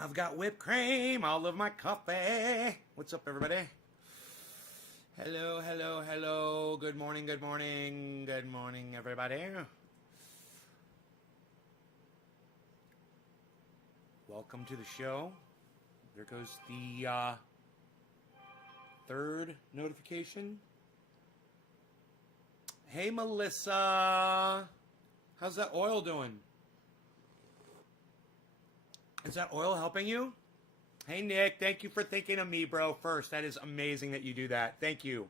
I've got whipped cream all over my coffee. What's up, everybody? Hello, hello, hello. Good morning, good morning, good morning, everybody. Welcome to the show. There goes the third notification. Hey, Melissa. How's that oil doing? Is that oil helping you? Hey, Nick. Thank you for thinking of me, bro, first. That is amazing that you do that. Thank you.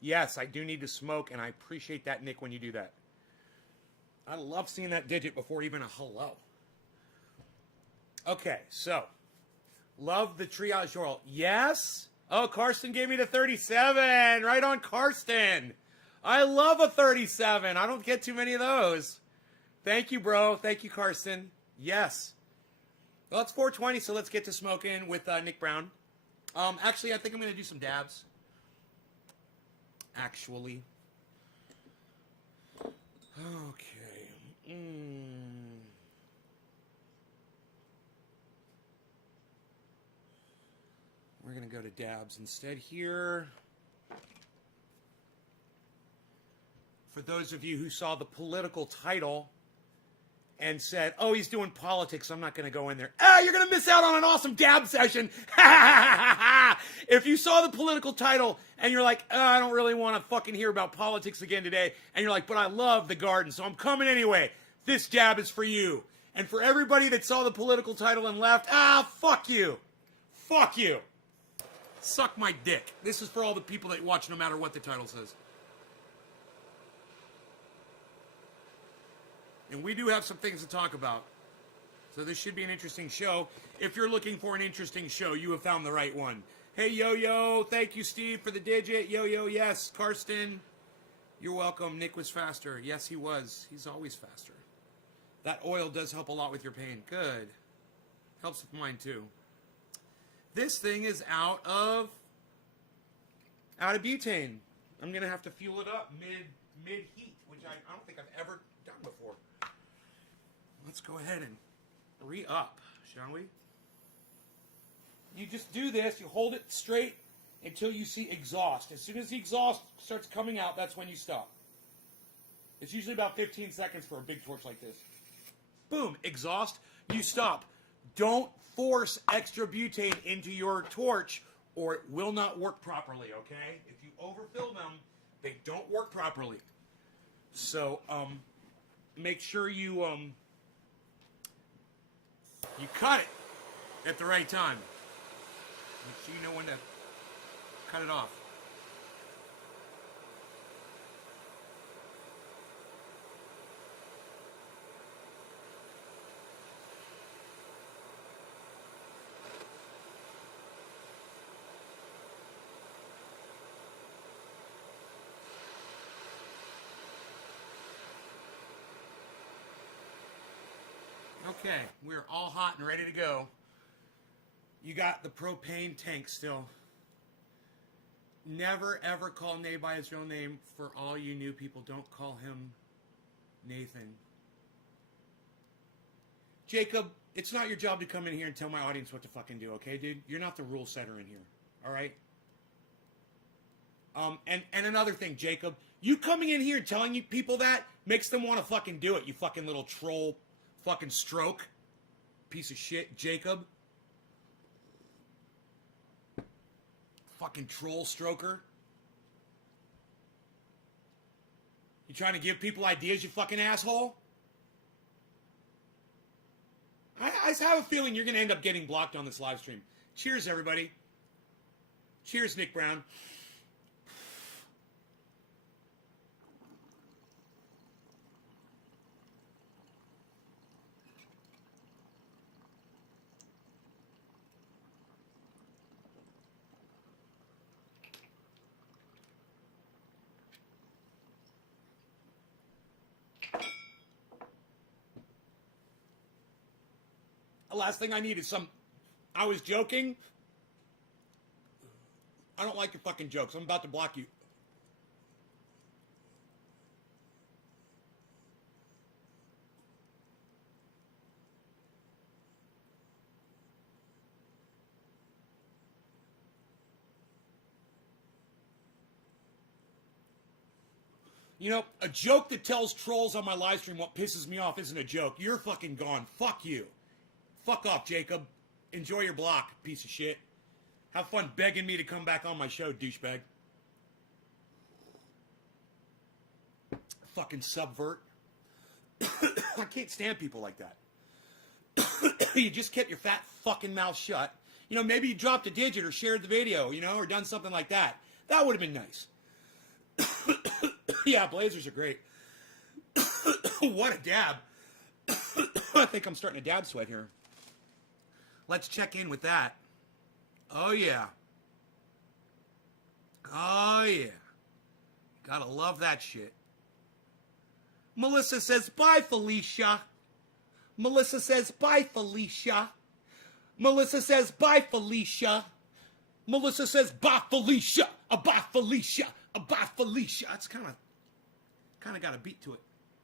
Yes, I do need to smoke, and I appreciate that, Nick, when you do that. I love seeing that digit before even a hello. Okay, so. Love the triage oil. Yes? Oh, Karsten gave me the 37. Right on, Karsten. I love a 37. I don't get too many of those. Thank you, bro. Thank you, Karsten. Yes. Well, it's 4:20, so let's get to smoking with Nick Brown. Actually, I think I'm going to do some dabs. Actually. Okay. We're going to go to dabs instead here. For those of you who saw the political title and said, oh, he's doing politics, I'm not going to go in there. You're going to miss out on an awesome dab session. If you saw the political title and you're like, I don't really want to fucking hear about politics again today, and you're like, but I love the garden, so I'm coming anyway. This jab is for you. And for everybody that saw the political title and left, fuck you. Fuck you. Suck my dick. This is for all the people that watch no matter what the title says. And we do have some things to talk about. So this should be an interesting show. If you're looking for an interesting show, you have found the right one. Hey, Yo-Yo. Thank you, Steve, for the digit. Yo-Yo, yes. Karsten, you're welcome. Nick was faster. Yes, he was. He's always faster. That oil does help a lot with your pain. Good. Helps with mine, too. This thing is out of butane. I'm going to have to fuel it up mid-heat, which I don't think I've ever done before. Let's go ahead and re-up, shall we? You just do this. You hold it straight until you see exhaust. As soon as the exhaust starts coming out, that's when you stop. It's usually about 15 seconds for a big torch like this. Boom, exhaust, you stop. Don't force extra butane into your torch or it will not work properly, okay? If you overfill them, they don't work properly. So, make sure you cut it at the right time. Make sure you know when to cut it off. Okay, we're all hot and ready to go. You got the propane tank still. Never, ever call Nay by his real name. For all you new people, don't call him Nathan. Jacob, it's not your job to come in here and tell my audience what to fucking do, okay, dude? You're not the rule setter in here, all right? And another thing, Jacob, you coming in here and telling you people that makes them want to fucking do it, you fucking little troll. Fucking stroke. Piece of shit, Jacob. Fucking troll stroker. You trying to give people ideas, you fucking asshole? I have a feeling you're going to end up getting blocked on this live stream. Cheers, everybody. Cheers, Nick Brown. The last thing I need is I was joking. I don't like your fucking jokes. I'm about to block you. You know, a joke that tells trolls on my live stream what pisses me off isn't a joke. You're fucking gone. Fuck you. Fuck off, Jacob. Enjoy your block, piece of shit. Have fun begging me to come back on my show, douchebag. Fucking subvert. I can't stand people like that. You just kept your fat fucking mouth shut. You know, maybe you dropped a digit or shared the video, you know, or done something like that. That would have been nice. Yeah, Blazers are great. What a dab. I think I'm starting to dab sweat here. Let's check in with that. Oh, yeah. Oh, yeah. Gotta love that shit. Melissa says, bye, Felicia. Melissa says, bye, Felicia. Melissa says, bye, Felicia. Melissa says, bye, Felicia. Bye, Felicia. Bye, Felicia. It's kind of got a beat to it.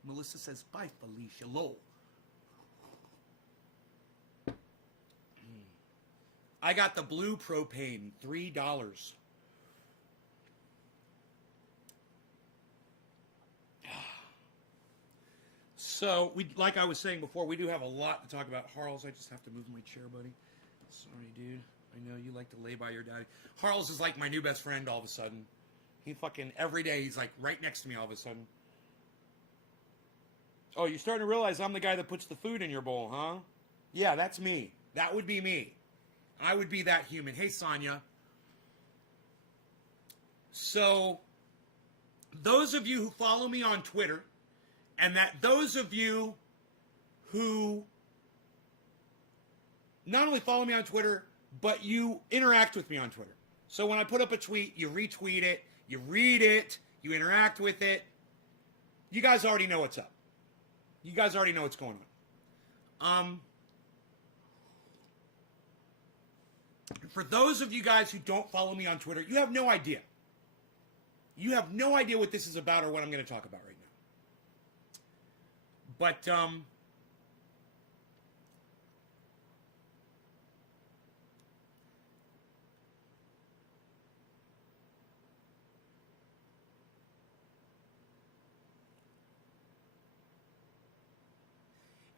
Melissa says, bye, Felicia. Lol. I got the blue propane, $3. So, like I was saying before, we do have a lot to talk about. Harles, I just have to move my chair, buddy. Sorry, dude. I know you like to lay by your daddy. Harles is like my new best friend all of a sudden. He fucking, every day, he's like right next to me all of a sudden. Oh, you're starting to realize I'm the guy that puts the food in your bowl, huh? Yeah, that's me. That would be me. I would be that human. Hey, Sonia. So, those of you who follow me on Twitter, and that those of you who not only follow me on Twitter, but you interact with me on Twitter. So when I put up a tweet, you retweet it, you read it, you interact with it. You guys already know what's up. You guys already know what's going on. For those of you guys who don't follow me on Twitter, you have no idea. You have no idea what this is about or what I'm going to talk about right now. But,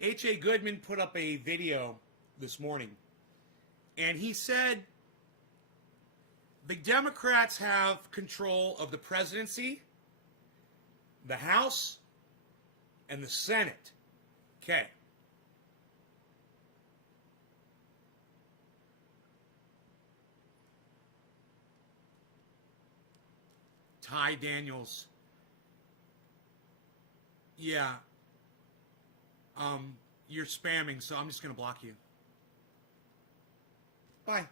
H.A. Goodman put up a video this morning, and he said the Democrats have control of the presidency, the House, and the Senate. Okay. Ty Daniels. Yeah. You're spamming, so I'm just gonna block you. Bye.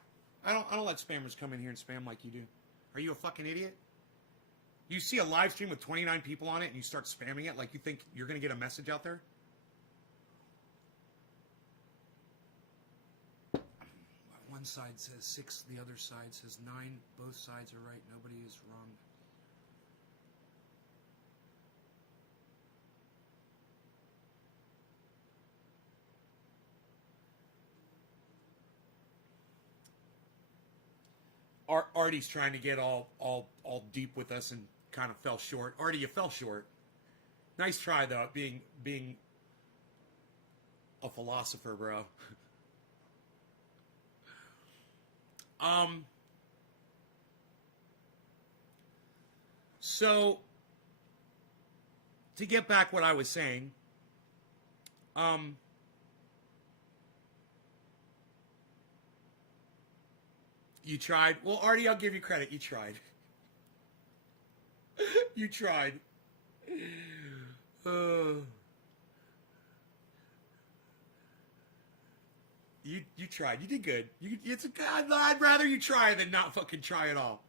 I don't let spammers come in here and spam like you do. Are you a fucking idiot? You see a live stream with 29 people on it and you start spamming it like you think you're going to get a message out there? One side says 6, the other side says 9. Both sides are right. Nobody is wrong. Artie's trying to get all deep with us and kind of fell short. Artie, you fell short. Nice try though, being a philosopher, bro. So to get back what I was saying, you tried. Well, Artie, I'll give you credit. You tried. You tried. You tried. You did good. I'd rather you try than not fucking try at all.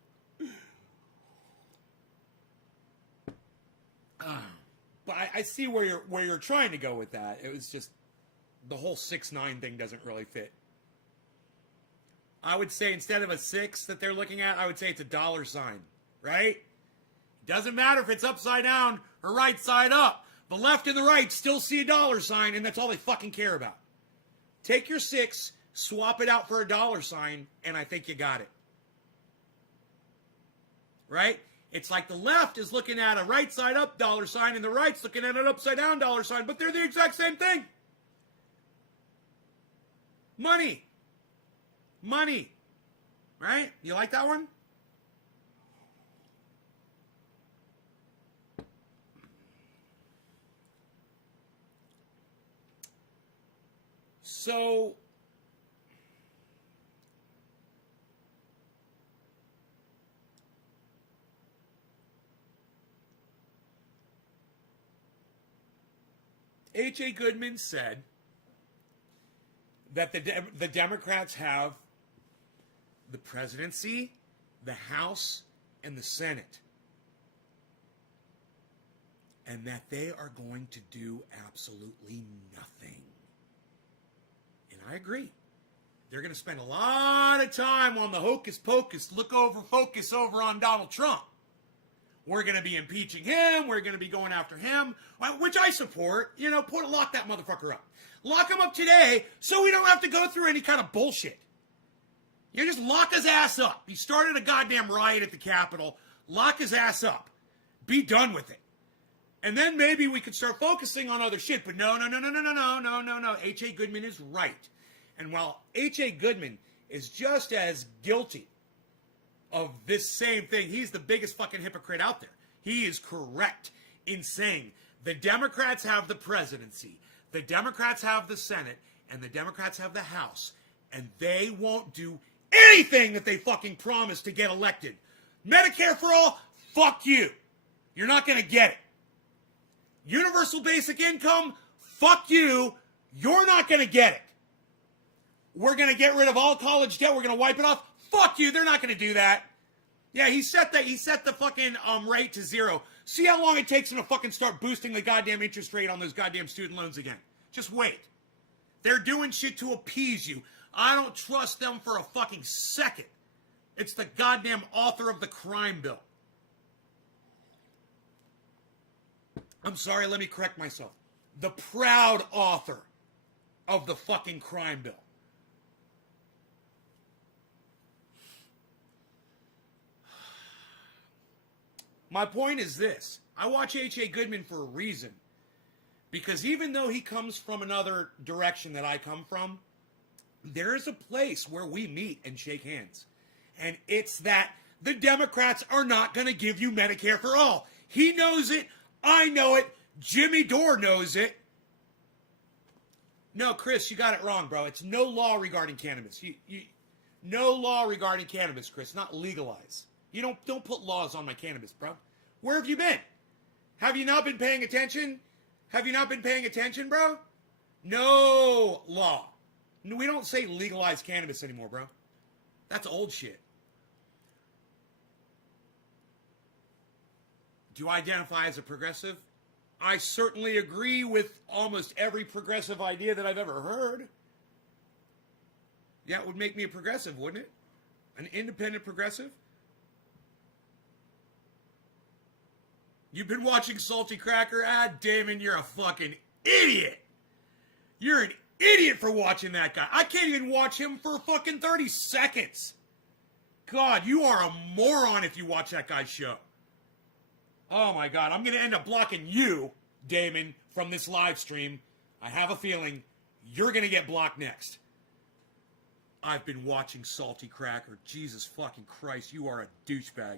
But I see where you're trying to go with that. It was just the whole 6-9 thing doesn't really fit. I would say instead of a 6 that they're looking at, I would say it's a $sign, right? Doesn't matter if it's upside down or right side up. The left and the right still see a $sign, and that's all they fucking care about. Take your 6, swap it out for a $sign, and I think you got it. Right? It's like the left is looking at a right side up dollar sign and the right's looking at an upside down dollar sign, but they're the exact same thing. Money. Money. Right? You like that one? So, H.A. Goodman said that the Democrats have the presidency, the House, and the Senate. And that they are going to do absolutely nothing. And I agree. They're going to spend a lot of time on the hocus pocus, focus over on Donald Trump. We're going to be impeaching him. We're going to be going after him, which I support. You know, lock that motherfucker up. Lock him up today so we don't have to go through any kind of bullshit. You just lock his ass up. He started a goddamn riot at the Capitol. Lock his ass up. Be done with it. And then maybe we could start focusing on other shit. But no. H.A. Goodman is right. And while H.A. Goodman is just as guilty of this same thing, he's the biggest fucking hypocrite out there. He is correct in saying the Democrats have the presidency, the Democrats have the Senate, and the Democrats have the House. And they won't do anything that they fucking promised to get elected. Medicare for all, fuck you. You're not going to get it. Universal basic income, fuck you. You're not going to get it. We're going to get rid of all college debt. We're going to wipe it off. Fuck you. They're not going to do that. Yeah, he set the fucking rate to 0. See how long it takes him to fucking start boosting the goddamn interest rate on those goddamn student loans again. Just wait. They're doing shit to appease you. I don't trust them for a fucking second. It's the goddamn author of the crime bill. I'm sorry, let me correct myself. The proud author of the fucking crime bill. My point is this. I watch H.A. Goodman for a reason. Because even though he comes from another direction that I come from, there is a place where we meet and shake hands. And it's that the Democrats are not going to give you Medicare for all. He knows it. I know it. Jimmy Dore knows it. No, Chris, you got it wrong, bro. It's no law regarding cannabis. No law regarding cannabis, Chris. Not legalize. You don't put laws on my cannabis, bro. Where have you been? Have you not been paying attention? Have you not been paying attention, bro? No law. We don't say legalize cannabis anymore, bro. That's old shit. Do you identify as a progressive? I certainly agree with almost every progressive idea that I've ever heard. Yeah, it would make me a progressive, wouldn't it? An independent progressive? You've been watching Salty Cracker? Ah, Damon, you're a fucking idiot. You're an idiot for watching that guy. I can't even watch him for fucking 30 seconds. God, you are a moron if you watch that guy's show. Oh my God, I'm going to end up blocking you, Damon, from this live stream. I have a feeling you're going to get blocked next. I've been watching Salty Cracker. Jesus fucking Christ, you are a douchebag.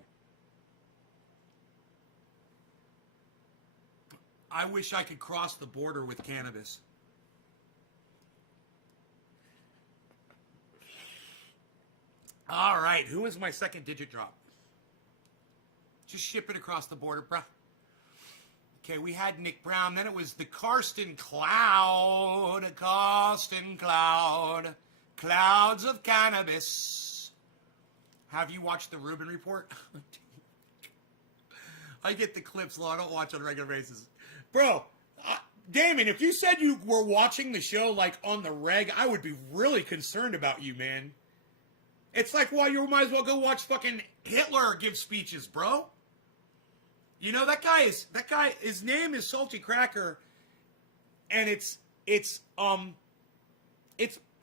I wish I could cross the border with cannabis. All right, who is my second digit drop? Just ship it across the border, bruh. Okay, we had Nick Brown. Then it was the Karsten Cloud. Karsten Cloud. Clouds of cannabis. Have you watched the Rubin Report? I get the clips, I don't watch on a regular basis. Bro, Damon, if you said you were watching the show like on the reg, I would be really concerned about you, man. It's like, well, you might as well go watch fucking Hitler give speeches, bro. You know, his name is Salty Cracker, and it's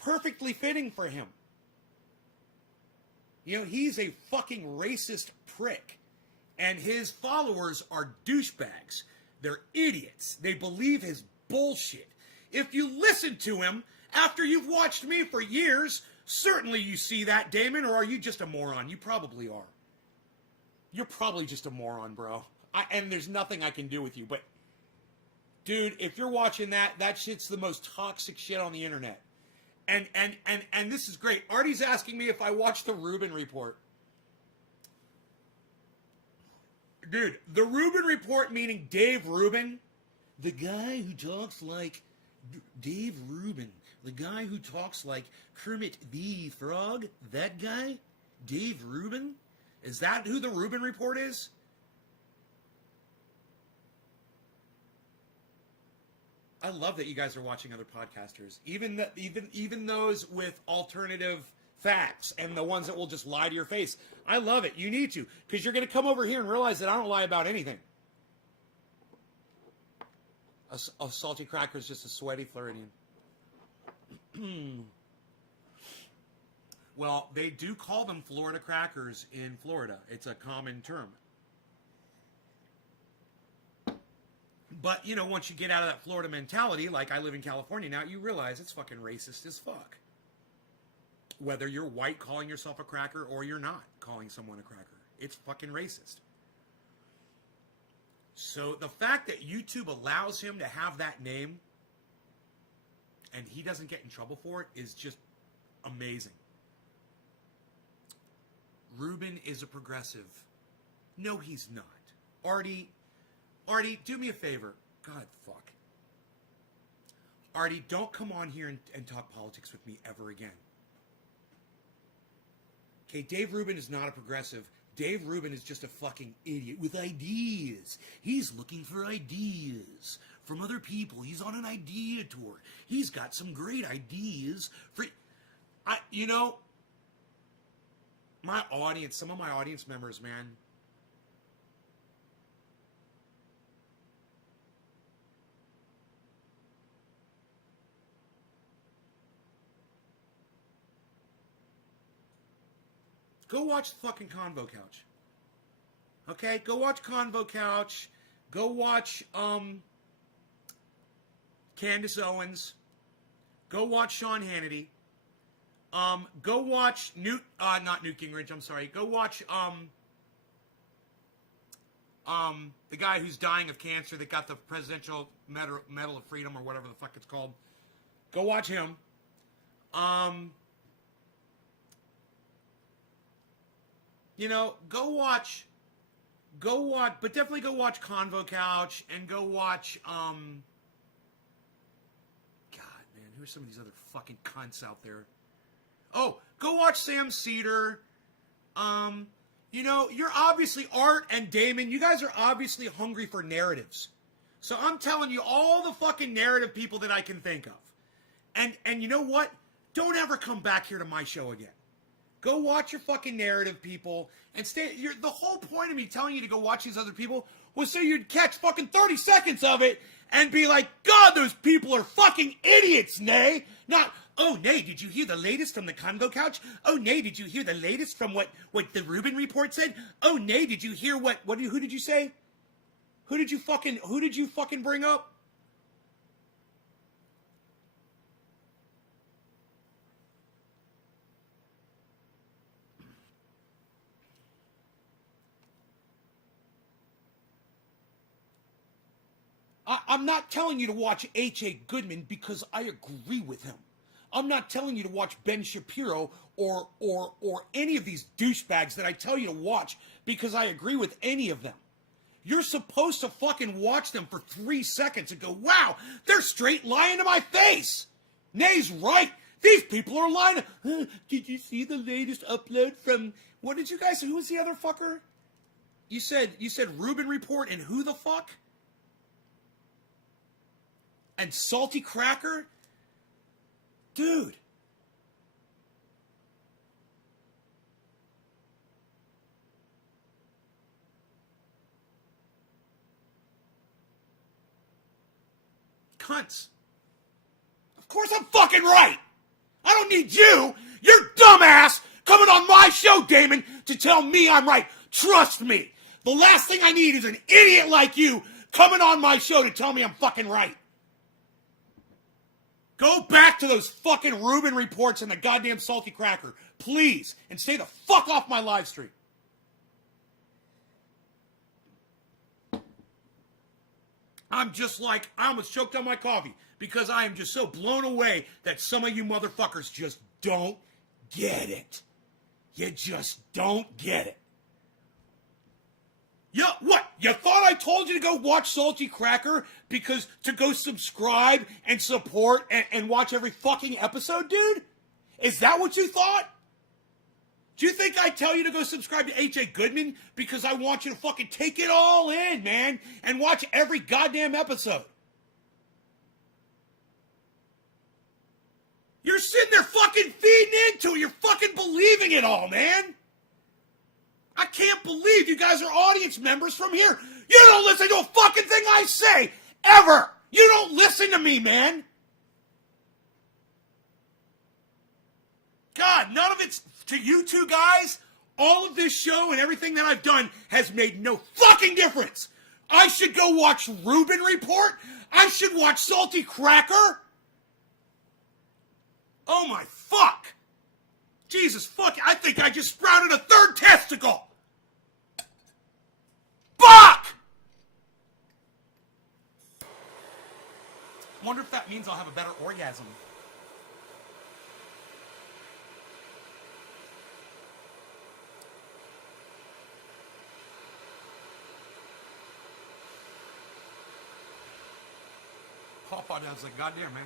perfectly fitting for him. You know, he's a fucking racist prick. And his followers are douchebags. They're idiots. They believe his bullshit. If you listen to him after you've watched me for years, certainly you see that, Damon, or are you just a moron? You probably are. You're probably just a moron, bro. And there's nothing I can do with you. But, dude, if you're watching that shit's the most toxic shit on the internet. And this is great. Artie's asking me if I watched the Rubin Report. Dude, the Rubin Report, meaning Dave Rubin, the guy who talks like Dave Rubin, the guy who talks like Kermit the Frog, that guy, Dave Rubin, is that who the Rubin Report is? I love that you guys are watching other podcasters, even those with alternative facts and the ones that will just lie to your face. I love it. You need to, because you're going to come over here and realize that I don't lie about anything. A salty cracker is just a sweaty Floridian. Well, they do call them Florida crackers in Florida. It's a common term. But, you know, once you get out of that Florida mentality, like I live in California now, you realize it's fucking racist as fuck. Whether you're white calling yourself a cracker or you're not calling someone a cracker. It's fucking racist. So the fact that YouTube allows him to have that name and he doesn't get in trouble for it is just amazing. Rubin is a progressive. No, he's not. Artie, do me a favor. God, fuck. Artie, don't come on here and talk politics with me ever again. Okay, Dave Rubin is not a progressive. Dave Rubin is just a fucking idiot with ideas. He's looking for ideas from other people. He's on an idea tour. He's got some great ideas for... You know, my audience, some of my audience members, man... Go watch the fucking Convo Couch. Okay? Go watch Convo Couch. Go watch Candace Owens. Go watch Sean Hannity. Go watch not Newt Gingrich, I'm sorry. Go watch the guy who's dying of cancer that got the Presidential Medal of Freedom or whatever the fuck it's called. Go watch him. You know, go watch, but definitely go watch Convo Couch and go watch, God, man, who are some of these other fucking cunts out there? Oh, go watch Sam Cedar. You know, you're obviously, Art and Damon, you guys are obviously hungry for narratives. So I'm telling you all the fucking narrative people that I can think of. And you know what? Don't ever come back here to my show again. Go watch your fucking narrative, people, and stay. The whole point of me telling you to go watch these other people was so you'd catch fucking 30 seconds of it and be like, God, those people are fucking idiots, Nay. Not, oh, Nay, did you hear the latest from the Convo Couch? Oh, Nay, did you hear the latest from what the Rubin Report said? Oh, Nay, did you hear who did you say? Who did you fucking bring up? I'm not telling you to watch H.A. Goodman because I agree with him. I'm not telling you to watch Ben Shapiro or any of these douchebags that I tell you to watch because I agree with any of them. You're supposed to fucking watch them for 3 seconds and go, wow, they're straight lying to my face. Nay's right. These people are lying. Did you see the latest upload from, what did you guys, who was the other fucker? You said Rubin Report and who the fuck? And Salty Cracker? Dude. Cunts. Of course I'm fucking right. I don't need you, your dumbass, coming on my show, Damon, to tell me I'm right. Trust me. The last thing I need is an idiot like you coming on my show to tell me I'm fucking right. Go back to those fucking Rubin reports and the goddamn salty cracker, please, and stay the fuck off my live stream. I'm just like, I almost choked on my coffee because I am just so blown away that some of you motherfuckers just don't get it. You just don't get it. Yeah, what? You thought I told you to go watch Salty Cracker because to go subscribe and support and watch every fucking episode, dude? Is that what you thought? Do you think I tell you to go subscribe to H.A. Goodman because I want you to fucking take it all in, man, and watch every goddamn episode? You're sitting there fucking feeding into it. You're fucking believing it all, man. I can't believe you guys are audience members from here. You don't listen to a fucking thing I say, ever. You don't listen to me, man. God, none of it's to you two guys. All of this show and everything that I've done has made no fucking difference. I should go watch Rubin Report. I should watch Salty Cracker. Oh my fuck. Jesus fuck, I think I just sprouted a third testicle. Fuck! Wonder if that means I'll have a better orgasm. Papa down's like, goddamn, man.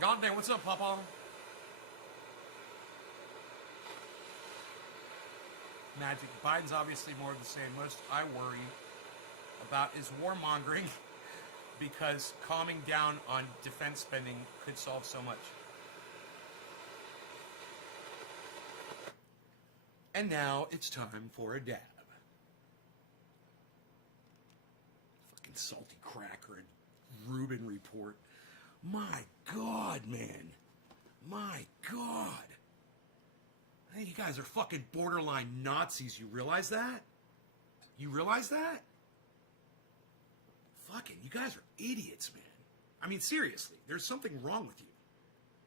Goddamn, what's up, Papa? Magic. Biden's obviously more of the same. Most I worry about is warmongering because calming down on defense spending could solve so much. And now it's time for a dab. Fucking Salty Cracker and Rubin Report. My God, man. My God. Hey, you guys are fucking borderline Nazis. You realize that? You realize that? Fucking, you guys are idiots, man. I mean, seriously, there's something wrong with you.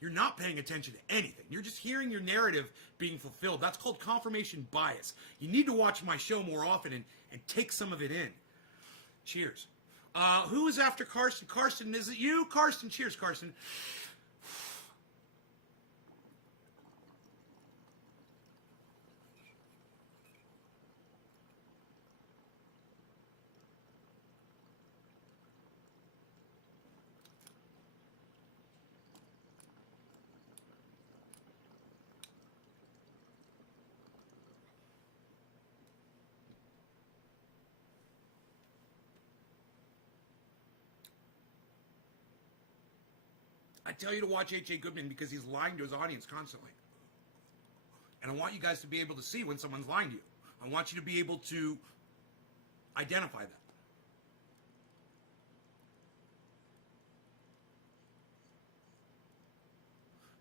You're not paying attention to anything. You're just hearing your narrative being fulfilled. That's called confirmation bias. You need to watch my show more often and take some of it in. Cheers. Who is after Karsten? Karsten, is it you? Karsten, cheers, Karsten. I tell you to watch H.A. Goodman because he's lying to his audience constantly. And I want you guys to be able to see when someone's lying to you. I want you to be able to identify that.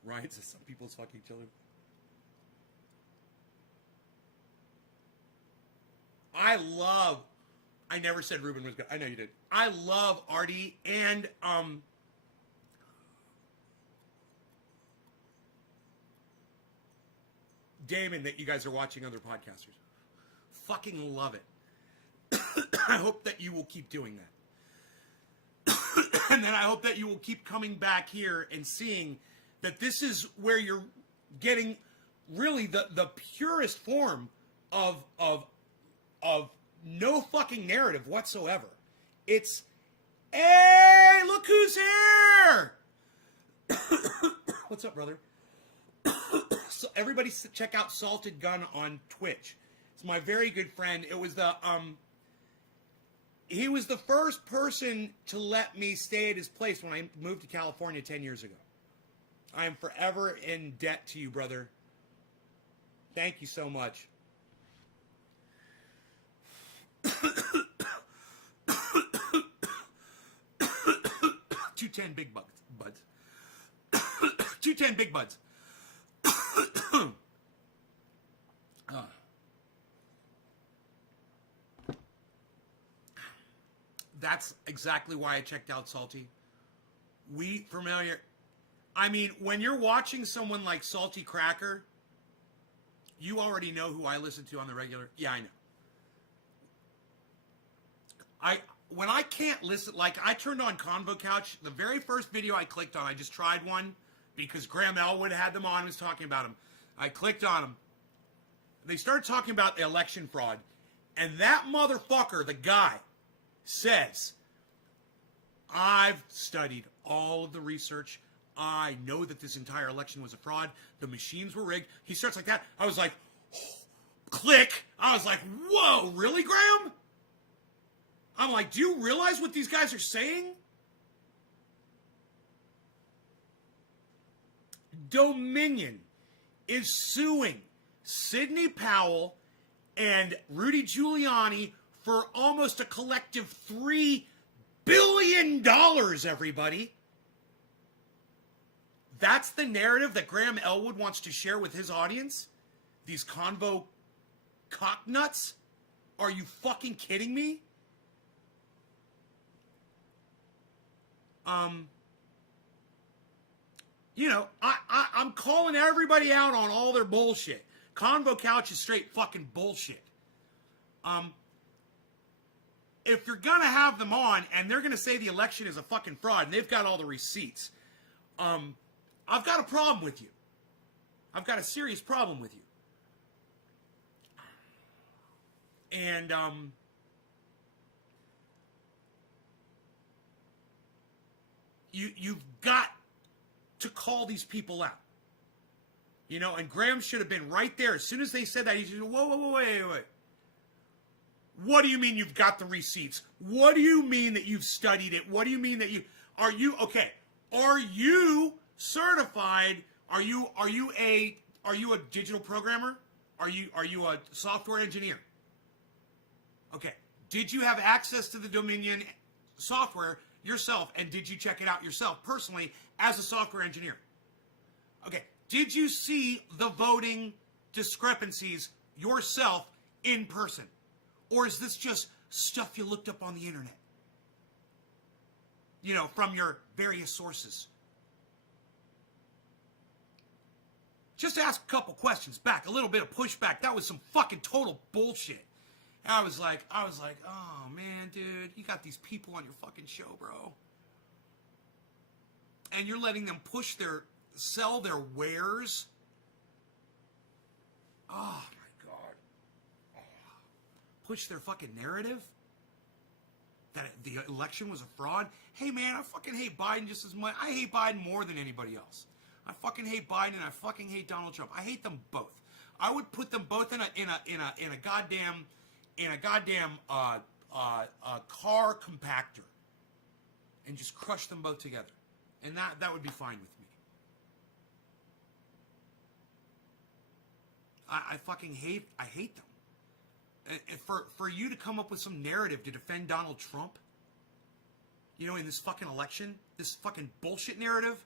Right? So some people fuck each other. I never said Ruben was good. I know you did. I love Artie and Damon that you guys are watching other podcasters. Fucking love it. I hope that you will keep doing that. And then I hope that you will keep coming back here and seeing that this is where you're getting really the purest form of no fucking narrative whatsoever. It's, hey, look who's here! What's up, brother? So everybody check out Salted Gun on Twitch. It's my very good friend. It was he was the first person to let me stay at his place when I moved to California 10 years ago. I am forever in debt to you, brother. Thank you so much. 210 big buds. 210 big buds. That's exactly why I checked out Salty. We familiar. I mean, when you're watching someone like Salty Cracker, you already know who I listen to on the regular. Yeah, I know. When I can't listen, like I turned on Convo Couch, the very first video I clicked on, I just tried one because Graham Elwood had them on and was talking about them. I clicked on them. They started talking about the election fraud. And that motherfucker, the guy, says, I've studied all of the research. I know that this entire election was a fraud. The machines were rigged. He starts like that. I was like, oh, click. I was like, whoa, really, Graham? I'm like, do you realize what these guys are saying? Dominion is suing Sidney Powell and Rudy Giuliani for almost a collective $3 billion, everybody. That's the narrative that Graham Elwood wants to share with his audience? These convo cocknuts? Are you fucking kidding me? You know, I'm calling everybody out on all their bullshit. Convo Couch is straight fucking bullshit. If you're gonna have them on and they're gonna say the election is a fucking fraud and they've got all the receipts, I've got a problem with you. I've got a serious problem with you. And, you've got to call these people out. You know, and Graham should have been right there. As soon as they said that, he said, whoa, wait. What do you mean you've got the receipts? What do you mean that you've studied it? What do you mean that are you certified? Are you a digital programmer? Are you a software engineer? Okay. Did you have access to the Dominion software yourself, and did you check it out yourself personally as a software engineer? Okay. Did you see the voting discrepancies yourself in person? Or is this just stuff you looked up on the internet? You know, from your various sources. Just ask a couple questions back, a little bit of pushback. That was some fucking total bullshit. And I was like, oh man, dude, you got these people on your fucking show, bro. And you're letting them sell their wares. Oh my God. Oh. Push their fucking narrative that the election was a fraud. Hey man, I fucking hate Biden just as much. I hate Biden more than anybody else. I fucking hate Biden and I fucking hate Donald Trump. I hate them both. I would put them both in a goddamn car compactor and just crush them both together. And that would be fine with me. I fucking hate them. And for you to come up with some narrative to defend Donald Trump, you know, in this fucking election, this fucking bullshit narrative.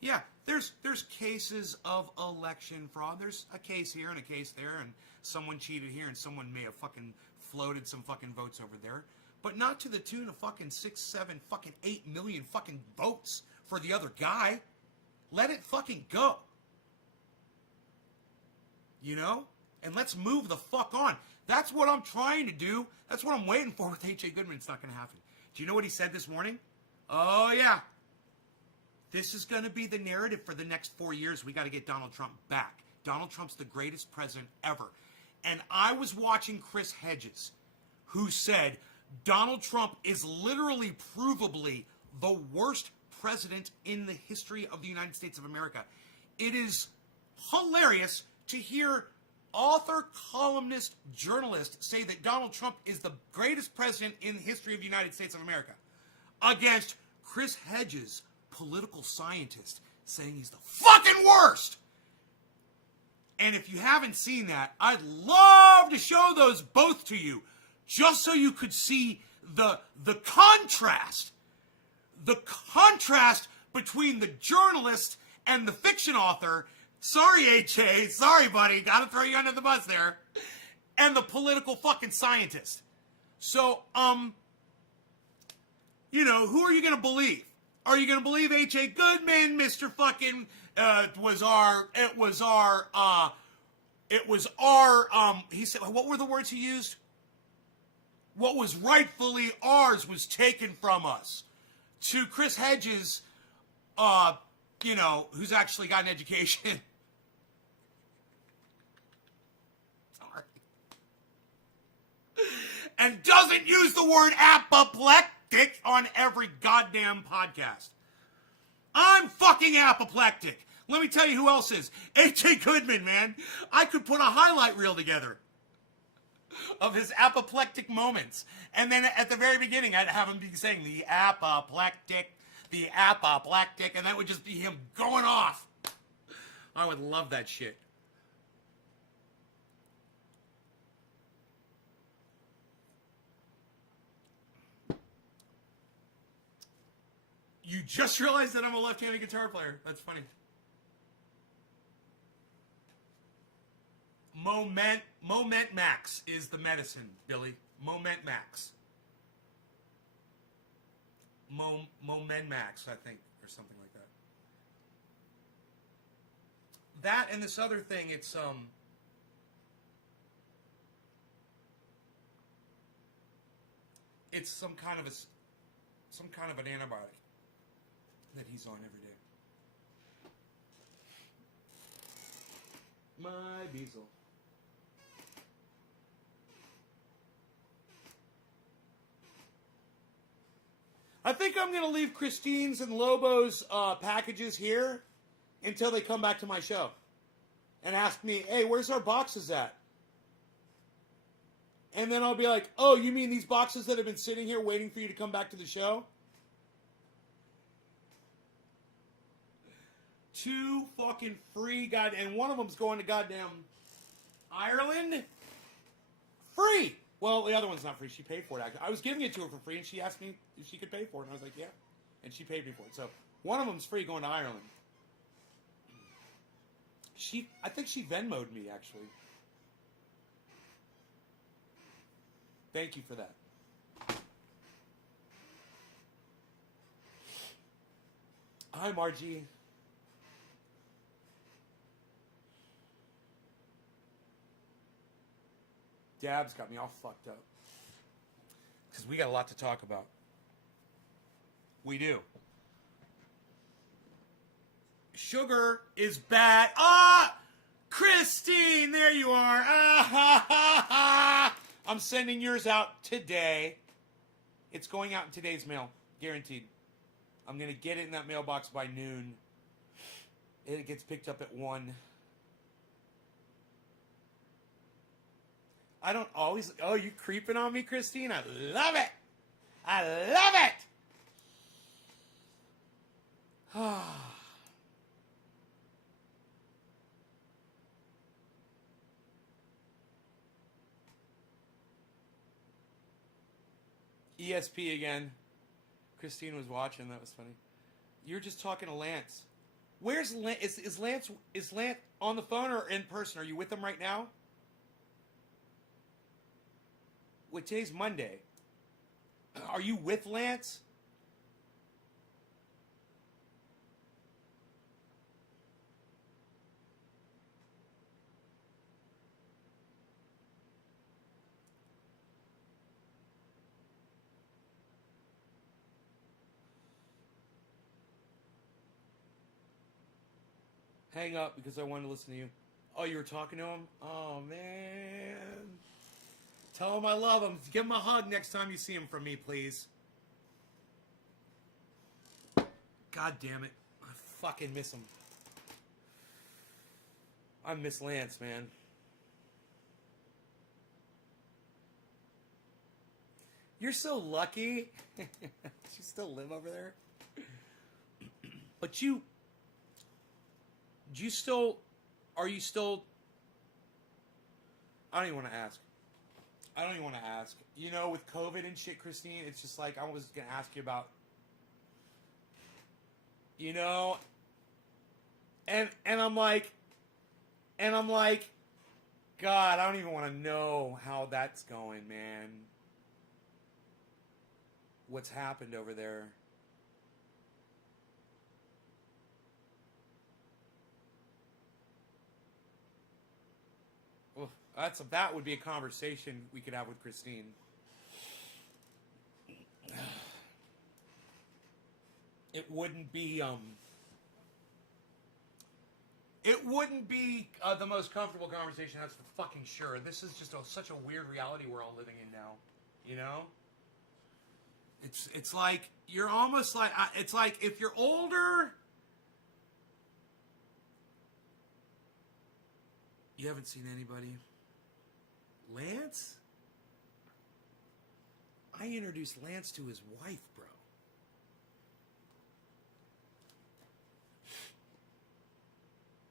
Yeah, there's cases of election fraud. There's a case here and a case there, and someone cheated here and someone may have fucking floated some fucking votes over there. But not to the tune of fucking 6, 7, fucking 8 million fucking votes for the other guy. Let it fucking go. You know? And let's move the fuck on. That's what I'm trying to do. That's what I'm waiting for with H.A. Goodman. It's not going to happen. Do you know what he said this morning? Oh, yeah. This is going to be the narrative for the next 4 years. We got to get Donald Trump back. Donald Trump's the greatest president ever. And I was watching Chris Hedges, who said Donald Trump is literally provably the worst president in the history of the United States of America. It is hilarious to hear author, columnist, journalist say that Donald Trump is the greatest president in the history of the United States of America against Chris Hedges, political scientist, saying he's the fucking worst. And if you haven't seen that, I'd love to show those both to you, just so you could see the contrast. The contrast between the journalist and the fiction author. Sorry, H.A. Sorry, buddy. Gotta throw you under the bus there. And the political fucking scientist. So, You know, who are you going to believe? Are you going to believe H.A. Goodman, Mr. fucking, he said, what were the words he used? What was rightfully ours was taken from us. To Chris Hedges, who's actually got an education. Sorry. And doesn't use the word apoplectic on every goddamn podcast. I'm fucking apoplectic. Let me tell you who else is. H.A. Goodman, man. I could put a highlight reel together of his apoplectic moments. And then at the very beginning, I'd have him be saying, the apoplectic, and that would just be him going off. I would love that shit. You just realized that I'm a left-handed guitar player. That's funny. Moment Max is the medicine, Billy. Moment Max. Moment Max, I think, or something like that. That and this other thing, it's some kind of an antibiotic that he's on every day. My Beazle. I think I'm going to leave Christine's and Lobo's packages here until they come back to my show and ask me, hey, where's our boxes at? And then I'll be like, oh, you mean these boxes that have been sitting here waiting for you to come back to the show? 2 fucking free and one of them's going to goddamn Ireland. Free. Well, the other one's not free. She paid for it, actually. I was giving it to her for free, and she asked me if she could pay for it, and I was like, yeah. And she paid me for it. So one of them's free going to Ireland. I think she Venmo'd me, actually. Thank you for that. Hi, Margie. Dab's got me all fucked up. Because we got a lot to talk about. We do. Sugar is bad. Christine, there you are. I'm sending yours out today. It's going out in today's mail. Guaranteed. I'm going to get it in that mailbox by noon. It gets picked up at 1. I don't always... Oh, you creeping on me, Christine? I love it! I love it! ESP again. Christine was watching. That was funny. You're just talking to Lance. Where's Lance? Is Lance on the phone or in person? Are you with him right now? Well, today's Monday. Are you with Lance? Hang up because I wanted to listen to you. Oh, you were talking to him? Oh, man. Tell him I love him. Give him a hug next time you see him from me, please. God damn it. I fucking miss him. I miss Lance, man. You're so lucky. You still live over there? But are you still, I don't even want to ask. You know, with COVID and shit, Christine, it's just like, I was going to ask you about, you know, and I'm like, God, I don't even want to know how that's going, man. what's happened over there. Well, that would be a conversation we could have with Christine. It wouldn't be the most comfortable conversation, that's for fucking sure. This is just such a weird reality we're all living in now, you know? It's like you're almost like it's like if you're older, you haven't seen anybody. Lance? I introduced Lance to his wife, bro.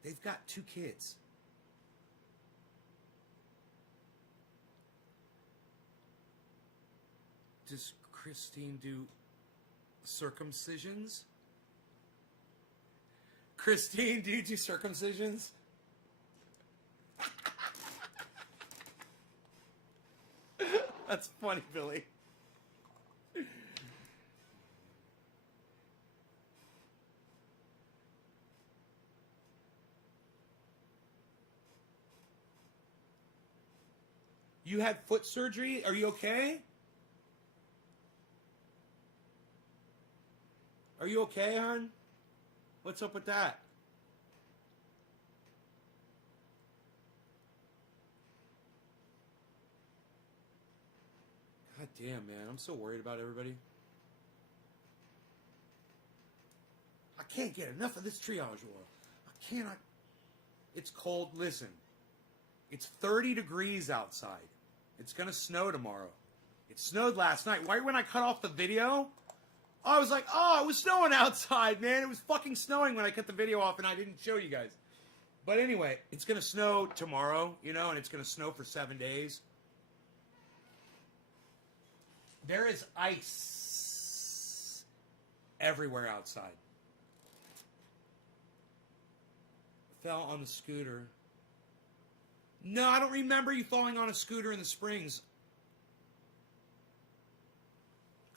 They've got 2 kids. Does Christine do circumcisions? Christine, do you do circumcisions? That's funny, Billy. You had foot surgery? Are you okay? Are you okay, hon? What's up with that? God damn, man. I'm so worried about everybody. I can't get enough of this triage oil. I cannot. It's cold. Listen. It's 30 degrees outside. It's going to snow tomorrow. It snowed last night. Right when I cut off the video, I was like, oh, it was snowing outside, man. It was fucking snowing when I cut the video off and I didn't show you guys. But anyway, it's going to snow tomorrow, you know, and it's going to snow for 7 days. There is ice everywhere outside. Fell on the scooter. No, I don't remember you falling on a scooter in the Springs.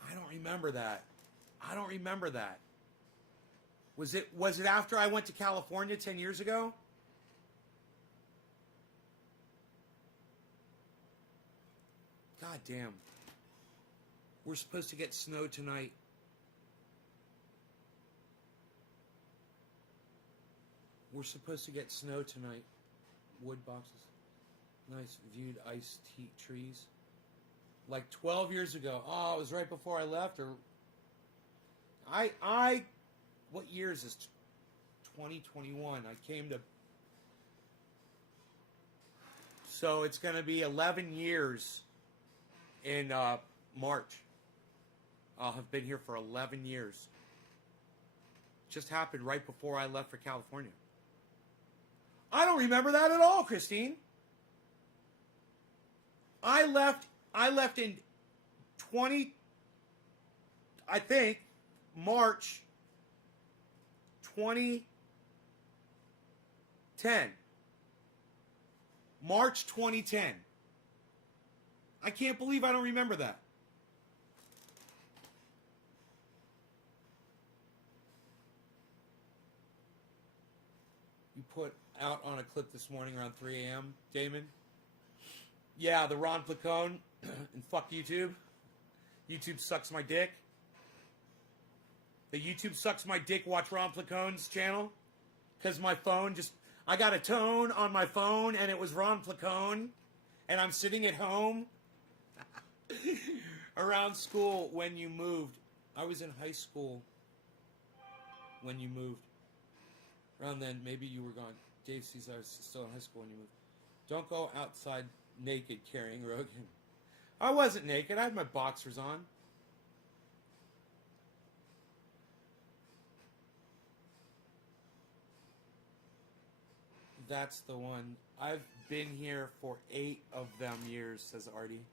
I don't remember that. I don't remember that. Was it after I went to California 10 years ago? God damn. We're supposed to get snow tonight. We're supposed to get snow tonight. Wood boxes. Nice viewed iced trees. Like 12 years ago. Oh, it was right before I left, or what year is this? 2021. I came to. So it's going to be 11 years in March. I'll have been here for 11 years. Just happened right before I left for California. I don't remember that at all, Christine. I left in March 2010. March 2010. I can't believe I don't remember that. You put out on a clip this morning around 3 a.m., Damon? Yeah, the Ron Placone. And fuck YouTube. YouTube sucks my dick. The YouTube sucks my dick watch Ron Placone's channel. Because my phone I got a tone on my phone and it was Ron Placone. And I'm sitting at home around school when you moved. I was in high school when you moved. Around then, maybe you were gone. Dave sees I was still in high school when you moved. Don't go outside naked carrying Rogan. I wasn't naked. I had my boxers on. That's the one. I've been here for 8 of them years, says Artie.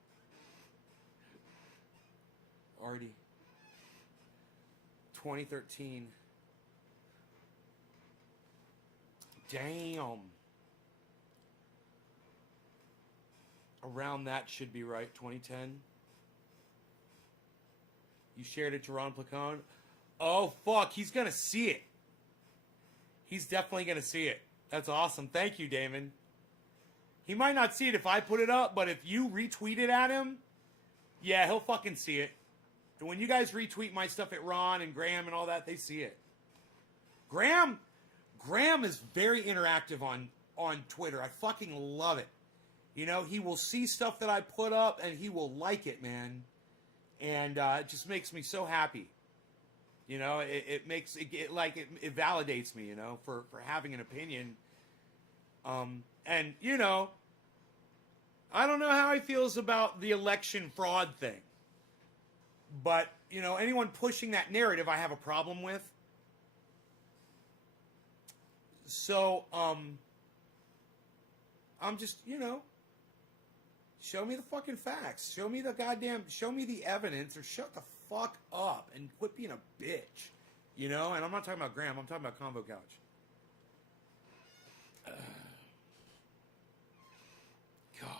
Artie. 2013. Damn. Around that should be right. 2010. You shared it to Ron Placone? Oh, fuck. He's going to see it. He's definitely going to see it. That's awesome. Thank you, Damon. He might not see it if I put it up, but if you retweet it at him, yeah, he'll fucking see it. And when you guys retweet my stuff at Ron and Graham and all that, they see it. Graham is very interactive on Twitter. I fucking love it. You know, he will see stuff that I put up and he will like it, man. And it just makes me so happy. You know, it validates me, you know, for having an opinion. And, you know, I don't know how he feels about the election fraud thing. But, you know, anyone pushing that narrative I have a problem with. So, I'm just, you know, show me the fucking facts. Show me the evidence, or shut the fuck up and quit being a bitch. You know? And I'm not talking about Graham, I'm talking about Convo Couch. God.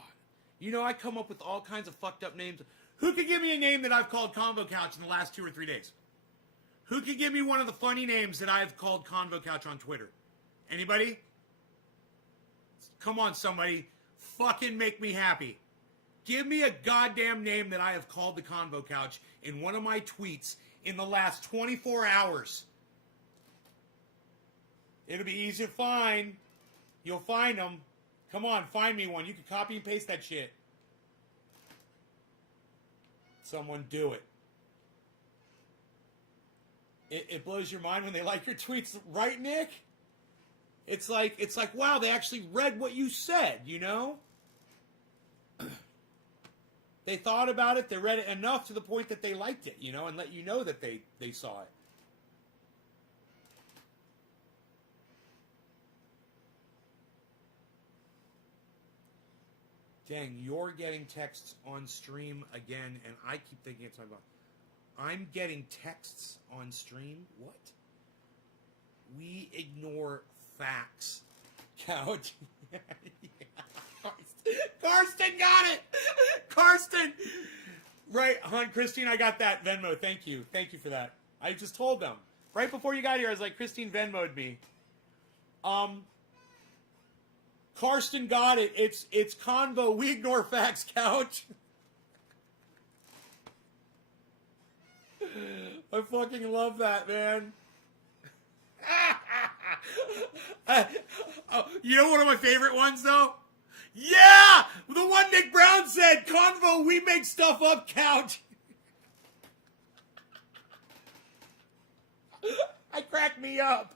You know, I come up with all kinds of fucked up names. Who could give me a name that I've called Convo Couch in the last 2 or 3 days? Who could give me one of the funny names that I've called Convo Couch on Twitter? Anybody? Come on, somebody. Fucking make me happy. Give me a goddamn name that I have called the Convo Couch in one of my tweets in the last 24 hours. It'll be easy to find. You'll find them. Come on, find me one. You can copy and paste that shit. Someone do it. It blows your mind when they like your tweets, right, Nick? It's like, wow, they actually read what you said, you know? They thought about it, they read it enough to the point that they liked it, you know, and let you know that they saw it. Dang, you're getting texts on stream again, and I keep thinking it's about. I'm getting texts on stream? What? We ignore facts. Couch. Yeah. Karsten got it! Karsten! Right, hon, Christine, I got that Venmo. Thank you. Thank you for that. I just told them. Right before you got here, I was like, Christine Venmo'd me. Karsten got it. It's Convo. We ignore facts, Couch. I fucking love that, man. You know one of my favorite ones, though? Yeah! The one Nick Brown said, Convo, we make stuff up, Couch. I cracked me up.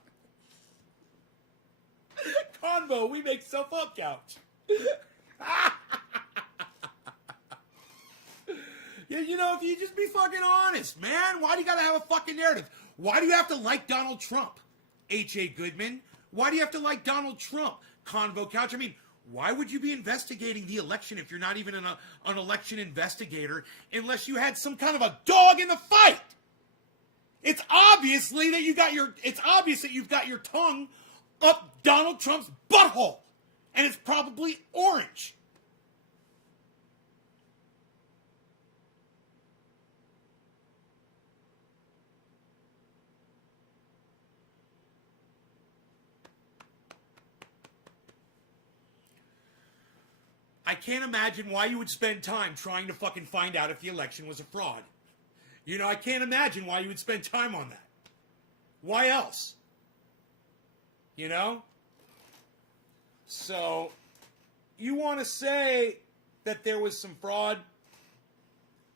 Convo, we make stuff up, Couch. Yeah, you know, if you just be fucking honest, man. Why do you gotta have a fucking narrative? Why do you have to like Donald Trump? H.A. Goodman. Why do you have to like Donald Trump? Convo Couch. I mean, why would you be investigating the election if you're not even an election investigator unless you had some kind of a dog in the fight? It's obvious that you've got your tongue up Donald Trump's butthole. And it's probably orange. I can't imagine why you would spend time trying to fucking find out if the election was a fraud. You know, I can't imagine why you would spend time on that. Why else? You know? So, you want to say that there was some fraud?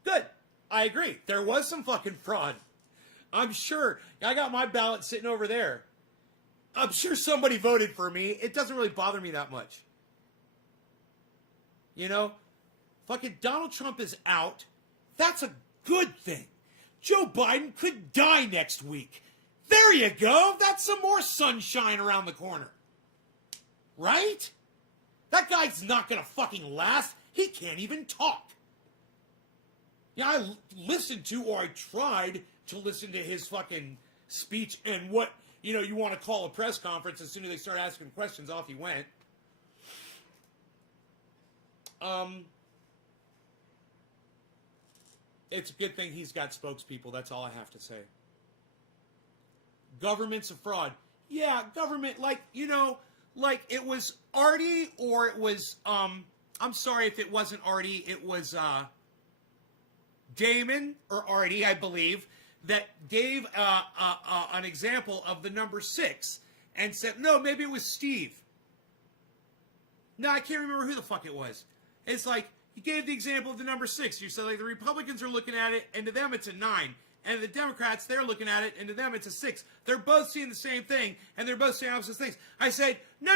Good. I agree. There was some fucking fraud. I'm sure. I got my ballot sitting over there. I'm sure somebody voted for me. It doesn't really bother me that much. You know? Fucking Donald Trump is out. That's a good thing. Joe Biden could die next week. There you go. That's some more sunshine around the corner. Right? That guy's not going to fucking last. He can't even talk. Yeah, I listened to, or I tried to listen to his fucking speech, and what, you know, you want to call a press conference. As soon as they start asking questions, off he went. It's a good thing he's got spokespeople. That's all I have to say. Government's a fraud. Yeah, government, like, like it was Artie or it was, I'm sorry if it wasn't Artie, it was Damon or Artie, I believe, that gave an example of the number 6 and said, no, maybe it was Steve. No, I can't remember who the fuck it was. It's like, he gave the example of the number 6. You said, like, the Republicans are looking at it, and to them it's a 9. And the Democrats, they're looking at it, and to them it's a 6. They're both seeing the same thing, and they're both saying opposite things. I said, no.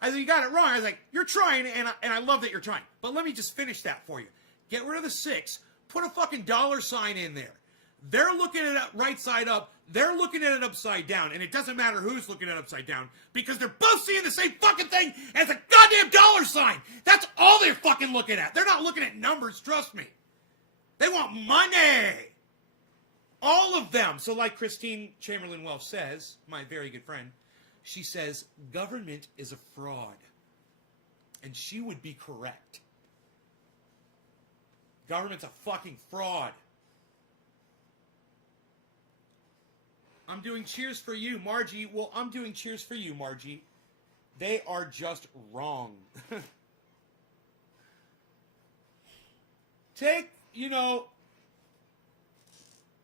I said, you got it wrong. I was like, you're trying, and I love that you're trying. But let me just finish that for you. Get rid of the 6. Put a fucking $sign in there. They're looking at it right side up. They're looking at it upside down. And it doesn't matter who's looking at it upside down because they're both seeing the same fucking thing as a goddamn $sign. That's all they're fucking looking at. They're not looking at numbers, trust me. They want money. All of them. So like Christine Chamberlain Welsh says, my very good friend, she says, government is a fraud. And she would be correct. Government's a fucking fraud. I'm doing cheers for you, Margie. Well, I'm doing cheers for you, Margie. They are just wrong.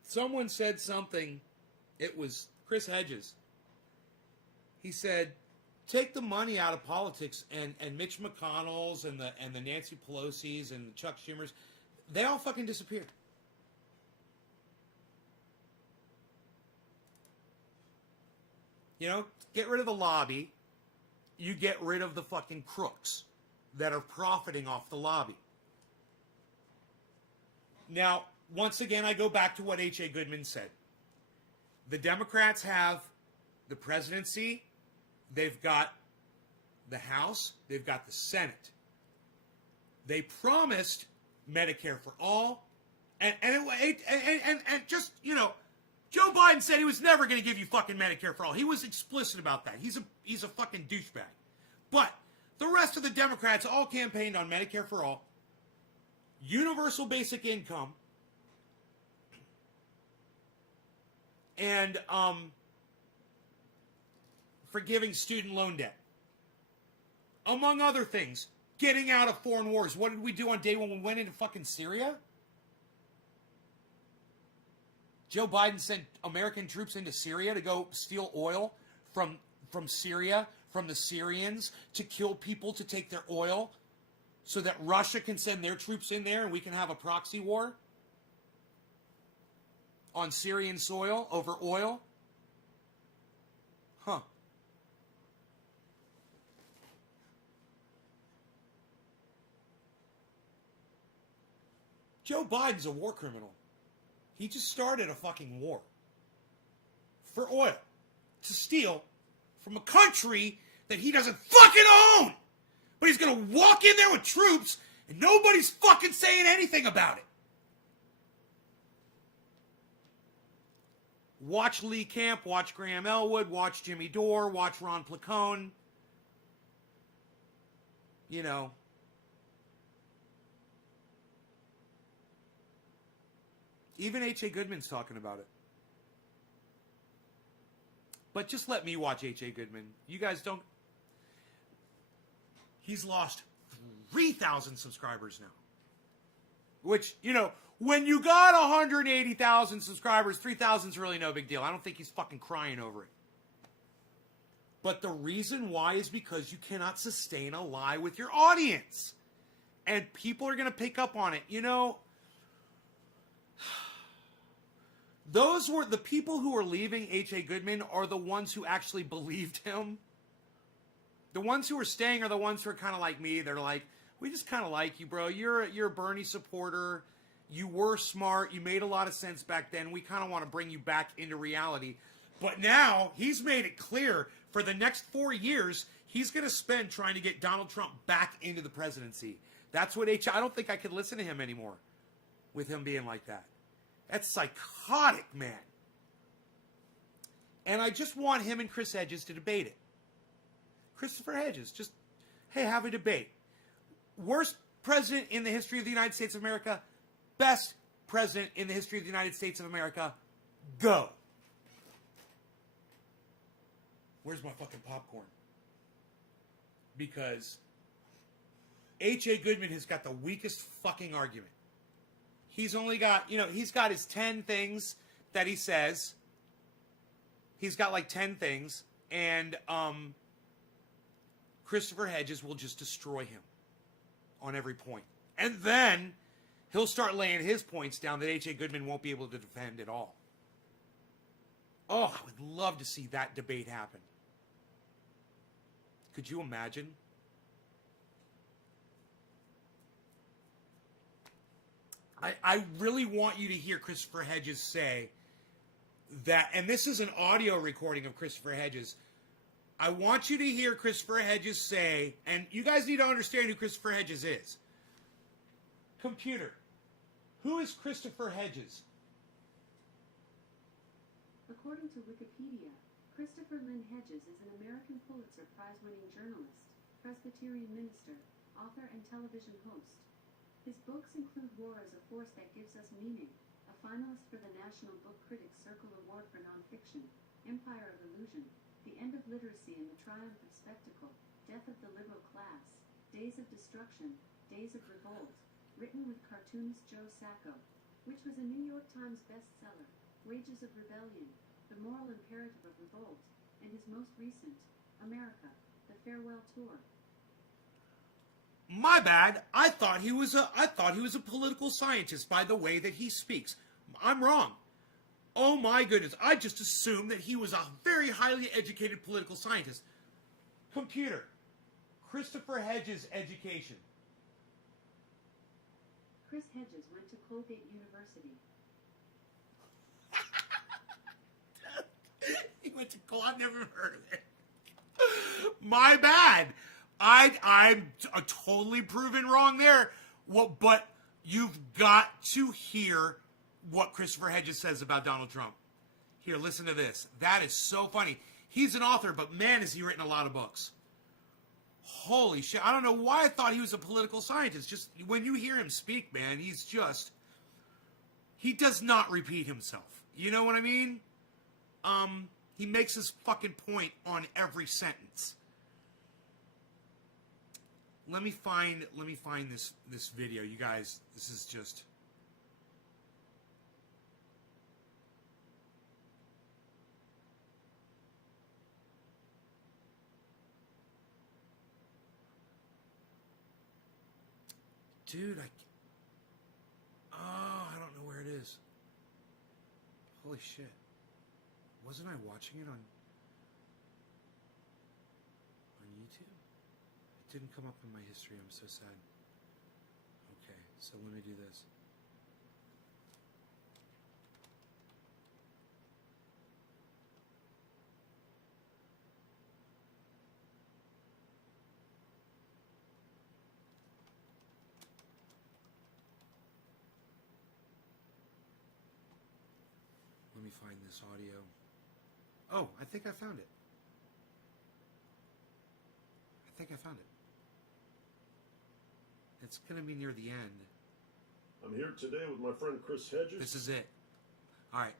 Someone said something. It was Chris Hedges. He said, take the money out of politics and Mitch McConnell's and the Nancy Pelosi's and the Chuck Schumer's. They all fucking disappeared. Get rid of the lobby. You get rid of the fucking crooks that are profiting off the lobby. Now, once again, I go back to what H.A. Goodman said. The Democrats have the presidency. They've got the House. They've got the Senate. They promised Medicare for all. And just, Joe Biden said he was never going to give you fucking Medicare for all. He was explicit about that. He's a fucking douchebag. But the rest of the Democrats all campaigned on Medicare for all, universal basic income, and forgiving student loan debt. Among other things, getting out of foreign wars. What did we do on day one when we went into fucking Syria? Joe Biden sent American troops into Syria to go steal oil from Syria, from the Syrians, to kill people to take their oil so that Russia can send their troops in there and we can have a proxy war on Syrian soil over oil. Huh. Joe Biden's a war criminal. He just started a fucking war for oil to steal from a country that he doesn't fucking own. But he's going to walk in there with troops and nobody's fucking saying anything about it. Watch Lee Camp, watch Graham Elwood, watch Jimmy Dore, watch Ron Placone. Even H.A. Goodman's talking about it. But just let me watch H.A. Goodman. You guys don't... He's lost 3,000 subscribers now. Which, when you got 180,000 subscribers, 3,000 is really no big deal. I don't think he's fucking crying over it. But the reason why is because you cannot sustain a lie with your audience. And people are going to pick up on it. Those were the people who were leaving H.A. Goodman are the ones who actually believed him. The ones who are staying are the ones who are kind of like me. They're like, we just kind of like you, bro. You're a Bernie supporter. You were smart. You made a lot of sense back then. We kind of want to bring you back into reality. But now he's made it clear for the next 4 years, he's going to spend trying to get Donald Trump back into the presidency. That's what I don't think I could listen to him anymore with him being like that. That's psychotic, man. And I just want him and Chris Hedges to debate it. Christopher Hedges, just, hey, have a debate. Worst president in the history of the United States of America, best president in the history of the United States of America. Go. Where's my fucking popcorn? Because H.A. Goodman has got the weakest fucking argument. He's only got, he's got his 10 things that he says. He's got like 10 things. And Christopher Hedges will just destroy him on every point. And then he'll start laying his points down that H.A. Goodman won't be able to defend at all. Oh, I would love to see that debate happen. Could you imagine? I really want you to hear Christopher Hedges say that, and this is an audio recording of Christopher Hedges. I want you to hear Christopher Hedges say, and you guys need to understand who Christopher Hedges is. Computer, who is Christopher Hedges? According to Wikipedia, Christopher Lynn Hedges is an American Pulitzer Prize-winning journalist, Presbyterian minister, author, and television host. His books include War as a Force That Gives Us Meaning, a finalist for the National Book Critics Circle Award for Nonfiction, Empire of Illusion, The End of Literacy and the Triumph of Spectacle, Death of the Liberal Class, Days of Destruction, Days of Revolt, written with cartoonist Joe Sacco, which was a New York Times bestseller, Wages of Rebellion, The Moral Imperative of Revolt, and his most recent, America, The Farewell Tour. My bad. I thought he was a political scientist by the way that he speaks. I'm wrong. Oh my goodness. I just assumed that he was a very highly educated political scientist. Computer. Christopher Hedges' education. Chris Hedges went to Colgate University. He went to Colgate. I've never heard of it. My bad. I'm totally proven wrong there. Well, but you've got to hear what Christopher Hedges says about Donald Trump. Here, listen to this. That is so funny. He's an author, but man, has he written a lot of books. Holy shit. I don't know why I thought he was a political scientist. Just when you hear him speak, man, he does not repeat himself. You know what I mean? He makes his fucking point on every sentence. Let me find this video, you guys. This is just. Dude, I don't know where it is. Holy shit. Wasn't I watching it on YouTube? It didn't come up in my history. I'm so sad. Okay, so let me do this. Let me find this audio. Oh, I think I found it. It's going to be near the end. I'm here today with my friend Chris Hedges. This is it. All right.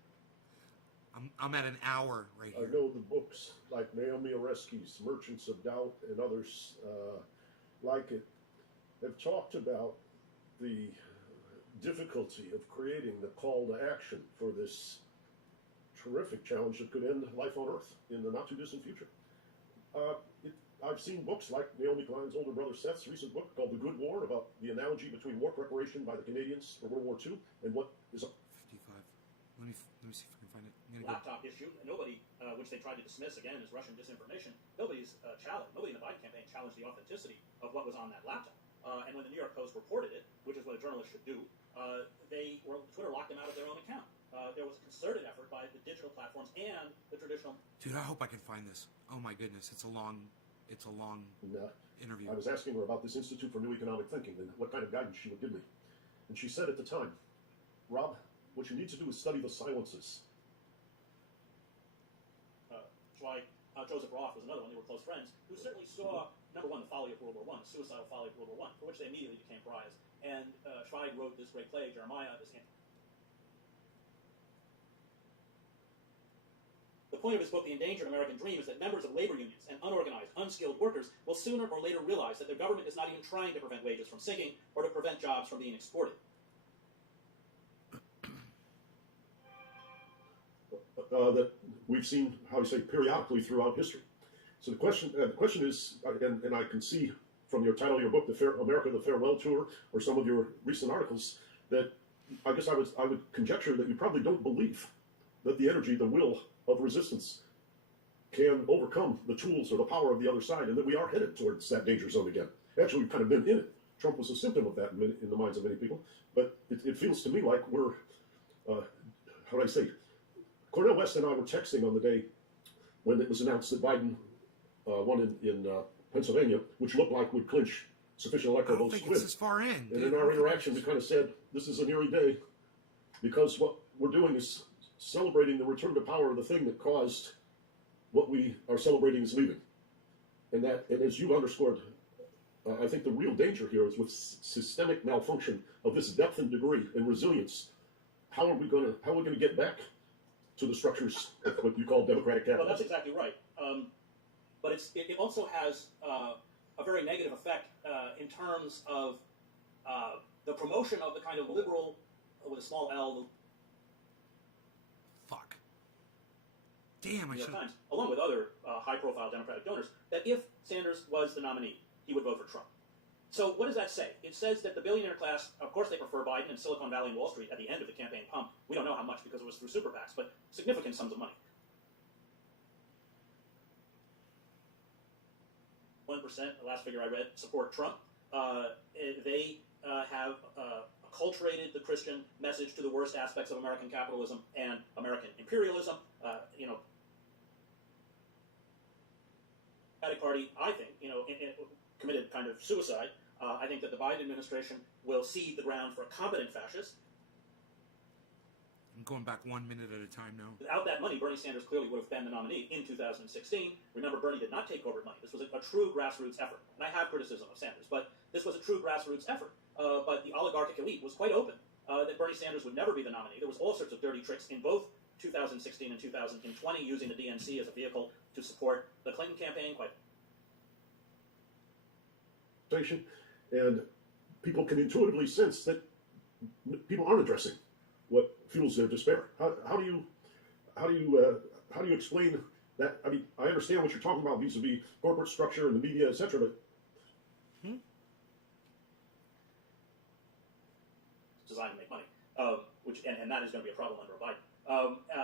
I'm at an hour right here. I know the books like Naomi Oreskes, Merchants of Doubt, and others like it have talked about the difficulty of creating the call to action for this terrific challenge that could end life on Earth in the not-too-distant future. I've seen books like Naomi Klein's older brother Seth's recent book called The Good War, about the analogy between war preparation by the Canadians for World War II and what is... 55. Let me see if I can find it. Laptop issue. Nobody, which they tried to dismiss again as Russian disinformation, nobody in the Biden campaign challenged the authenticity of what was on that laptop. And when the New York Post reported it, which is what a journalist should do, Twitter locked them out of their own account. There was a concerted effort by the digital platforms and the traditional... Dude, I hope I can find this. Oh my goodness, it's a long interview. I was asking her about this Institute for New Economic Thinking and what kind of guidance she would give me. And she said at the time, Rob, what you need to do is study the silences. Joseph Roth was another one. They were close friends, who certainly saw, number one, the folly of World War I, the suicidal folly of World War I, for which they immediately became pariahs. And Zweig wrote this great play, Jeremiah, this point of his book, The Endangered American Dream, is that members of labor unions and unorganized, unskilled workers will sooner or later realize that their government is not even trying to prevent wages from sinking or to prevent jobs from being exported. That we've seen, how you say, periodically throughout history. So the question is, and I can see from your title of your book, America, the Farewell Tour, or some of your recent articles, that I guess I would conjecture that you probably don't believe that the energy, the will of resistance can overcome the tools or the power of the other side, and that we are headed towards that danger zone again. Actually, we've kind of been in it. Trump was a symptom of that in the minds of many people, but it feels to me like we're, how do I say, Cornel West and I were texting on the day when it was announced that Biden won in Pennsylvania, which looked like would clinch sufficient electoral votes to win. It's this far in. And in our interaction, we kind of said, this is an eerie day, because what we're doing is celebrating the return to power of the thing that caused what we are celebrating is leaving. And as you underscored, I think the real danger here is with systemic malfunction of this depth and degree and resilience. How are we going to get back to the structures of what you call democratic capitalism? Well, that's exactly right. But it also has a very negative effect in terms of the promotion of the kind of liberal, with a small L, Fuck. Damn, I New York should. Times, along with other high-profile Democratic donors, that if Sanders was the nominee, he would vote for Trump. So what does that say? It says that the billionaire class, of course they prefer Biden and Silicon Valley and Wall Street at the end of the campaign pump. We don't know how much because it was through super PACs, but significant sums of money. 1%, the last figure I read, support Trump. They have acculturated the Christian message to the worst aspects of American capitalism and American imperialism. Democratic Party, I think, committed kind of suicide. I think that the Biden administration will cede the ground for a competent fascist. I'm going back 1 minute at a time now. Without that money, Bernie Sanders clearly would have been the nominee in 2016. Remember, Bernie did not take corporate money. This was a true grassroots effort. And I have criticism of Sanders, but this was a true grassroots effort. But the oligarchic elite was quite open that Bernie Sanders would never be the nominee. There was all sorts of dirty tricks in both 2016 and 2020 using the DNC as a vehicle to support the Clinton campaign. And people can intuitively sense that people aren't addressing what fuels their despair. How do you explain that? I mean, I understand what you're talking about vis-a-vis corporate structure and the media, etc. But it's designed to make money, and that is going to be a problem under Biden.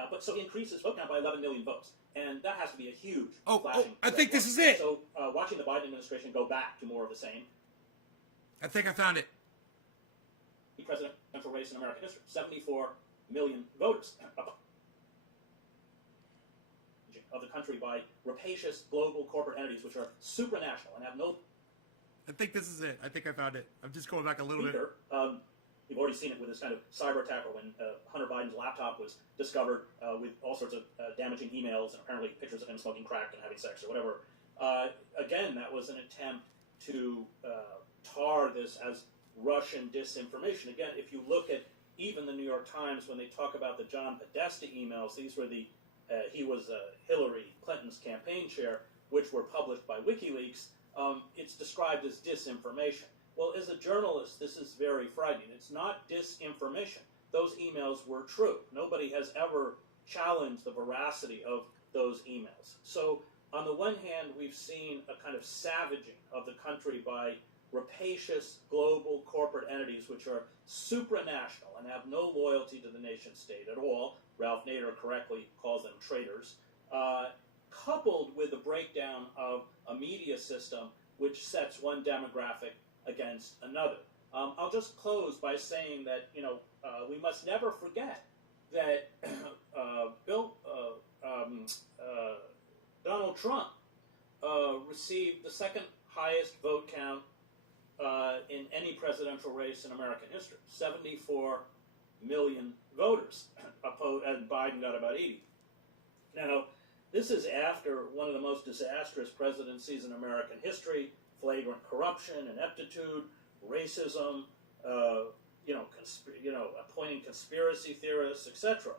But so he increased his vote count by 11 million votes, and that has to be a huge flashing. I think this is it. So watching the Biden administration go back to more of the same. I think I found it. The presidential race in American history, 74 million voters of the country by rapacious global corporate entities which are supranational and have no. I think this is it. I think I found it. I'm just going back a little bit. You've already seen it with this kind of cyber attack, or when Hunter Biden's laptop was discovered with all sorts of damaging emails and apparently pictures of him smoking crack and having sex or whatever. Again, that was an attempt to tar this as Russian disinformation. Again, if you look at even the New York Times, when they talk about the John Podesta emails, these were he was Hillary Clinton's campaign chair, which were published by WikiLeaks. It's described as disinformation. Well, as a journalist, this is very frightening. It's not disinformation. Those emails were true. Nobody has ever challenged the veracity of those emails. So, on the one hand, we've seen a kind of savaging of the country by rapacious global corporate entities which are supranational and have no loyalty to the nation state at all. Ralph Nader correctly calls them traitors. Coupled with the breakdown of a media system which sets one demographic against another. I'll just close by saying that we must never forget that Donald Trump received the second highest vote count in any presidential race in American history. 74 million voters opposed, and Biden got about 80. Now, this is after one of the most disastrous presidencies in American history. Flagrant corruption, ineptitude, racism, appointing conspiracy theorists, etc.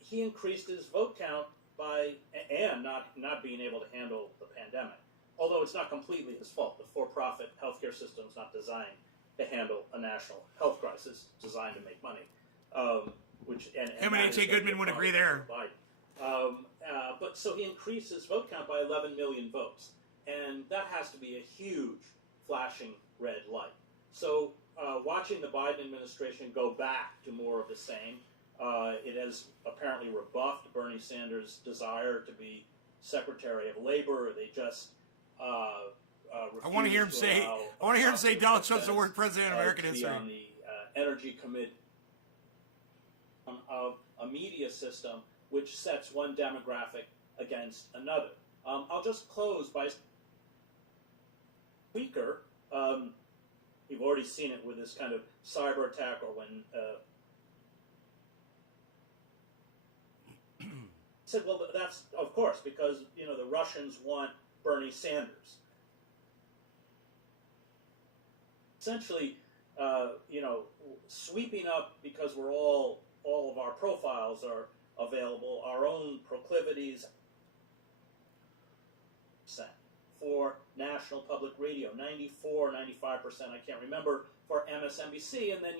he increased his vote count by, and not being able to handle the pandemic. Although it's not completely his fault. The for-profit healthcare system is not designed to handle a national health crisis. It's designed to make money. Him and H.A. Goodman would agree there. But so he increased his vote count by 11 million votes. And that has to be a huge flashing red light. So watching the Biden administration go back to more of the same, it has apparently rebuffed Bernie Sanders' desire to be Secretary of Labor. They just I want to hear him say. I want to hear him say Donald Trump's the worst president in American history. On the Energy Committee of a media system which sets one demographic against another. I'll just close by weaker. You've already seen it with this kind of cyber attack, or when said, well, that's of course because the Russians want Bernie Sanders. Essentially, sweeping up because we're all of our profiles are available, our own proclivities for National Public Radio, 94, 95%, I can't remember, for MSNBC, and then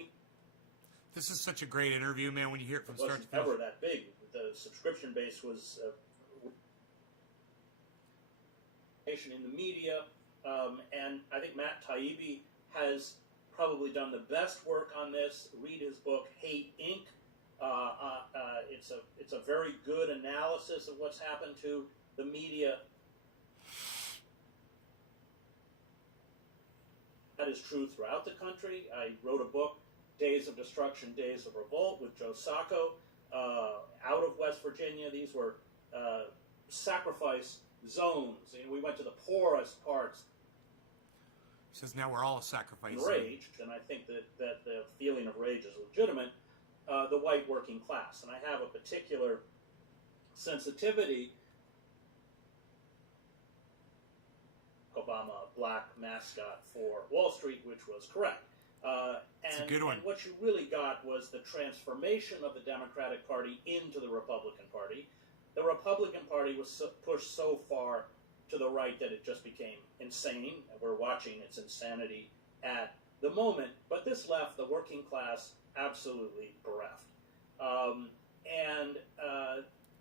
This is such a great interview, man, when you hear it from start to wasn't finish. ever that big. The subscription base was in the media, and I think Matt Taibbi has probably done the best work on this. Read his book, Hate Inc. It's a very good analysis of what's happened to the media. That is true throughout the country. I wrote a book, Days of Destruction, Days of Revolt, with Joe Sacco, out of West Virginia. These were sacrifice zones. We went to the poorest parts. He says now we're all sacrificing. Rage, and I think that the feeling of rage is legitimate, the white working class. And I have a particular sensitivity. Obama, black mascot for Wall Street, which was correct. It's a good one. And what you really got was the transformation of the Democratic Party into the Republican Party. The Republican Party was pushed so far to the right that it just became insane, and we're watching its insanity at the moment. But this left the working class absolutely bereft.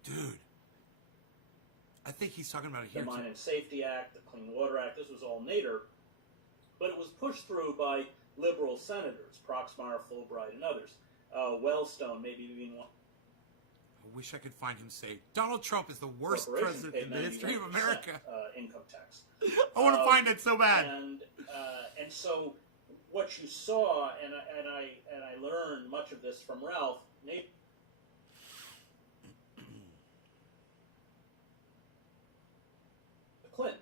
Dude, I think he's talking about it here The Mine too. and Safety Act, the Clean Water Act, this was all Nader, but it was pushed through by liberal senators, Proxmire, Fulbright, and others. Wellstone, maybe even one. I wish I could find him say Donald Trump is the worst president in the history of America. Income tax. I want to find it so bad. And so what you saw, and I learned much of this from Ralph Nader. Clinton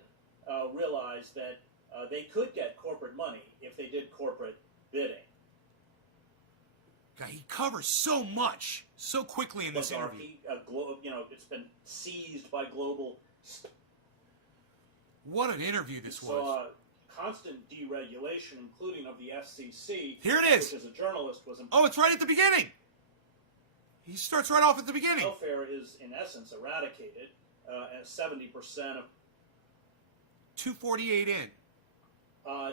realized that they could get corporate money if they did corporate bidding. God, he covers so much so quickly in this interview. It's been seized by global. What an interview this was. Saw constant deregulation, including of the FCC. Here it is. Which, as a journalist, was important. Oh, it's right at the beginning. He starts right off at the beginning. Welfare is, in essence, eradicated, and 70% of 248 in.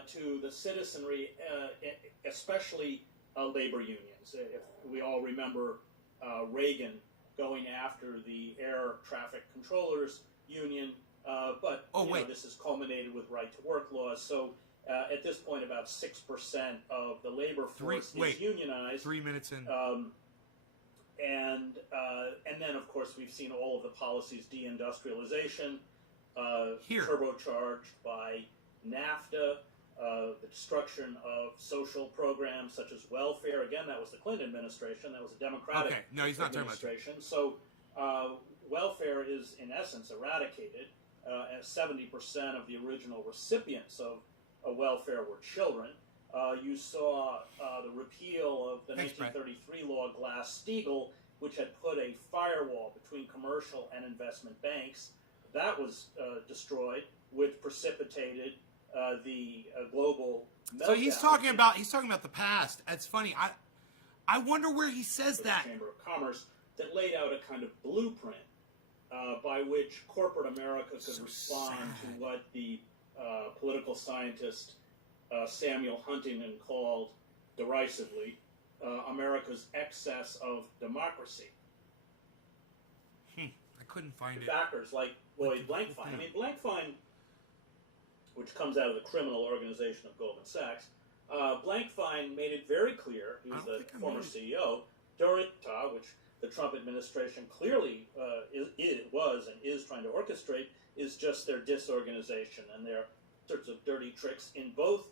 To the citizenry, especially labor unions. If we all remember Reagan going after the air traffic controllers union, but this has culminated with right-to-work laws. So at this point, about 6% of the labor force is unionized. 3 minutes in. And then, of course, we've seen all of the policies, deindustrialization, turbocharged by NAFTA, the destruction of social programs such as welfare. Again, that was the Clinton administration. That was a Democratic administration. So welfare is, in essence, eradicated. And 70% of the original recipients of welfare were children. You saw the repeal of the 1933 law Glass-Steagall, which had put a firewall between commercial and investment banks. That was destroyed, which precipitated the global meltdown. So he's talking about the past. It's funny. I wonder where he says for that. the Chamber of Commerce that laid out a kind of blueprint by which corporate America could So respond sad. to what the political scientist Samuel Huntington called derisively America's excess of democracy. I couldn't find it. Backers like Lloyd Blankfein. I mean, Blankfein, which comes out of the criminal organization of Goldman Sachs, Blankfein made it very clear, he was the former CEO, during which the Trump administration clearly was and is trying to orchestrate, is just their disorganization and their sorts of dirty tricks in both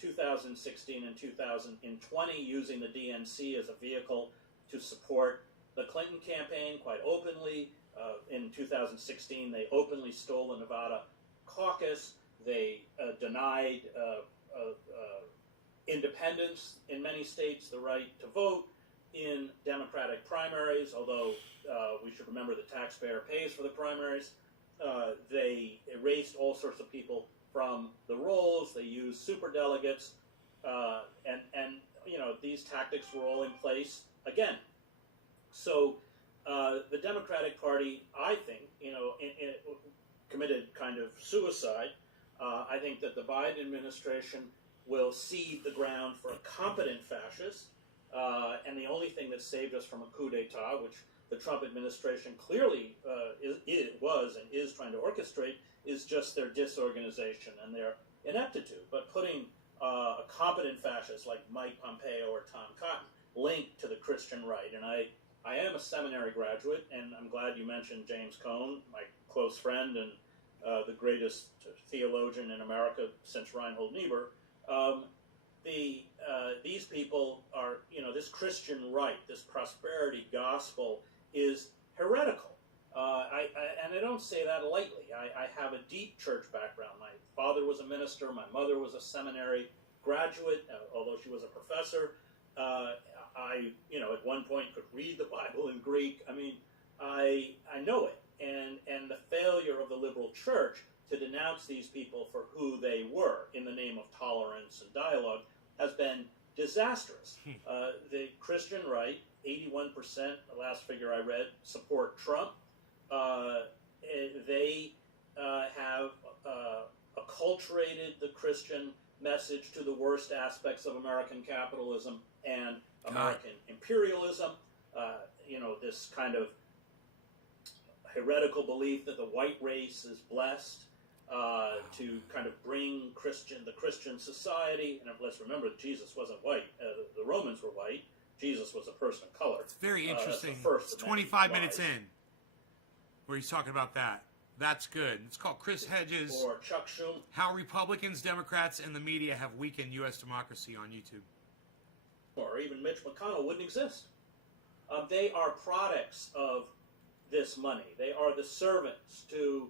2016 and 2020, using the DNC as a vehicle to support the Clinton campaign quite openly. In 2016, they openly stole the Nevada caucus. They denied independents in many states the right to vote in Democratic primaries, although we should remember the taxpayer pays for the primaries. They erased all sorts of people from the rolls. They used superdelegates, and you know, these tactics were all in place again. So the Democratic Party, I think, you know, committed kind of suicide. I think that the Biden administration will cede the ground for a competent fascist, and the only thing that saved us from a coup d'etat, which the Trump administration clearly was and is trying to orchestrate, is just their disorganization and their ineptitude. But putting a competent fascist like Mike Pompeo or Tom Cotton linked to the Christian right, and I am a seminary graduate, and I'm glad you mentioned James Cone, my close friend and the greatest theologian in America since Reinhold Niebuhr. These people are, you know, this Christian right, this prosperity gospel is heretical. And I don't say that lightly. I have a deep church background. My father was a minister. My mother was a seminary graduate, although she was a professor. I, you know, at one point could read the Bible in Greek. I mean, I know it. And the failure of the liberal church to denounce these people for who they were in the name of tolerance and dialogue has been disastrous. The Christian right, 81%, the last figure I read, support Trump. They have acculturated the Christian message to the worst aspects of American capitalism and American imperialism. You know, this kind of heretical belief that the white race is blessed to kind of bring the Christian society. And let's remember that Jesus wasn't white. The Romans were white. Jesus was a person of color. It's very interesting. First It's 25 minutes in where he's talking about that. That's good. It's called Chris Hedges. Or Chuck Schumer. How Republicans, Democrats, and the media have weakened U.S. democracy on YouTube. Or even Mitch McConnell wouldn't exist. They are products of this money. They are the servants to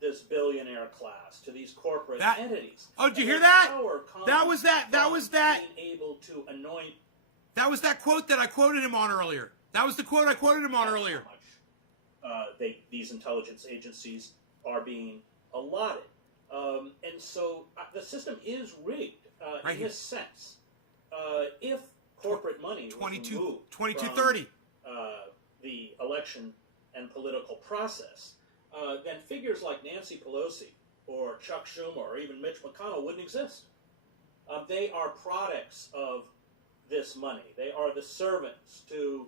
this billionaire class, to these corporate entities. Oh, did you hear And that? power comes That was that. Being able to anoint. That was that quote that I quoted him on earlier. That was the quote I quoted him on earlier. How much these intelligence agencies are being allotted. And so the system is rigged in this sense. If corporate money was removed 2230 from the election and political process, then figures like Nancy Pelosi or Chuck Schumer or even Mitch McConnell wouldn't exist. They are products of this money. They are the servants to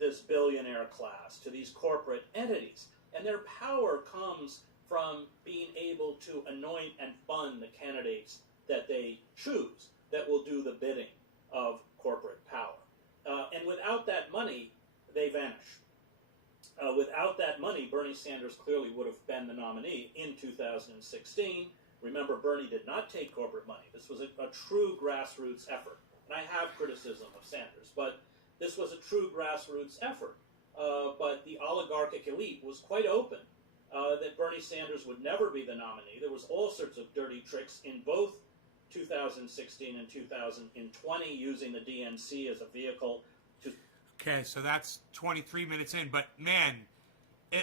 this billionaire class, to these corporate entities. And their power comes from being able to anoint and fund the candidates that they choose that will do the bidding of corporate power. And without that money, they vanish. Without that money, Bernie Sanders clearly would have been the nominee in 2016. Remember, Bernie did not take corporate money. This was a true grassroots effort. And I have criticism of Sanders, but this was a true grassroots effort. But the oligarchic elite was quite open that Bernie Sanders would never be the nominee. There was all sorts of dirty tricks in both 2016 and 2020 using the DNC as a vehicle to... Okay, so that's 23 minutes in. But, man,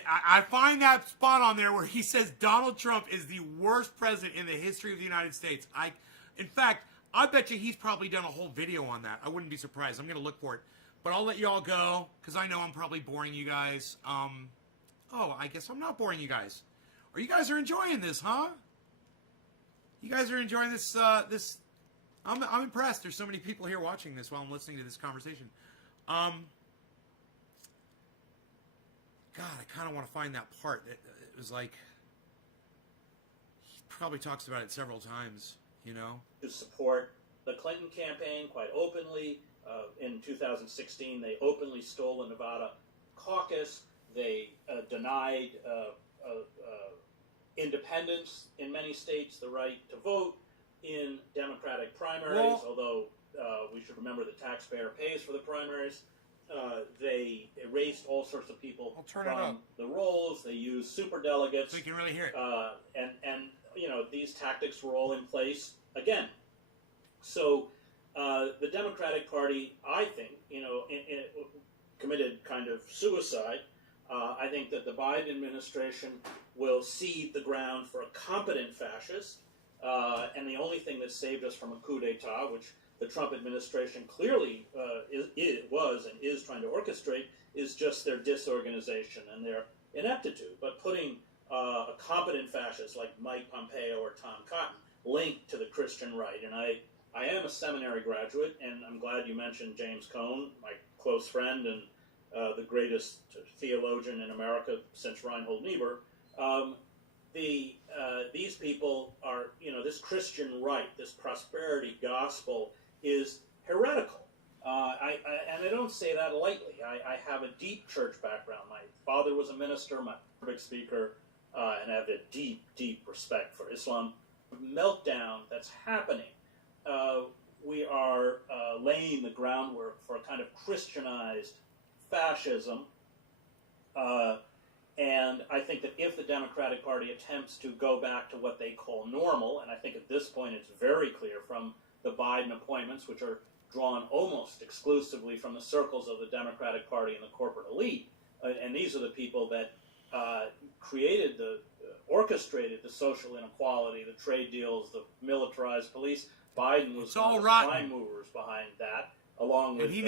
I find that spot on there where he says Donald Trump is the worst president in the history of the United States. In fact, I bet you he's probably done a whole video on that. I wouldn't be surprised. I'm going to look for it. But I'll let you all go because I know I'm probably boring you guys. Oh, I guess I'm not boring you guys. Or you guys are enjoying this, huh? You guys are enjoying this. I'm impressed. There's so many people here watching this while I'm listening to this conversation. God, I kind of want to find that part. It was like he probably talks about it several times. You know, to support the Clinton campaign quite openly. In 2016, they openly stole the Nevada caucus. They denied independents in many states the right to vote in Democratic primaries, although we should remember the taxpayer pays for the primaries. They erased all sorts of people from the rolls. They used superdelegates. So you can really hear it. And you know, these tactics were all in place again. So the Democratic Party, I think, you know, committed kind of suicide. I think that the Biden administration will cede the ground for a competent fascist. And the only thing that saved us from a coup d'etat, which the Trump administration clearly was and is trying to orchestrate, is just their disorganization and their ineptitude. But putting a competent fascist like Mike Pompeo or Tom Cotton linked to the Christian right, and I am a seminary graduate, and I'm glad you mentioned James Cone, my close friend and the greatest theologian in America since Reinhold Niebuhr. These people are, you know, this Christian right, this prosperity gospel is heretical. And I don't say that lightly. I have a deep church background. My father was a minister, my public speaker, and I have a deep, deep respect for Islam. Meltdown that's happening. We are laying the groundwork for a kind of Christianized fascism. And I think that if the Democratic Party attempts to go back to what they call normal, and I think at this point it's very clear from the Biden appointments, which are drawn almost exclusively from the circles of the Democratic Party and the corporate elite, and these are the people that orchestrated the social inequality, the trade deals, the militarized police. Biden was one of the prime movers behind that, along with the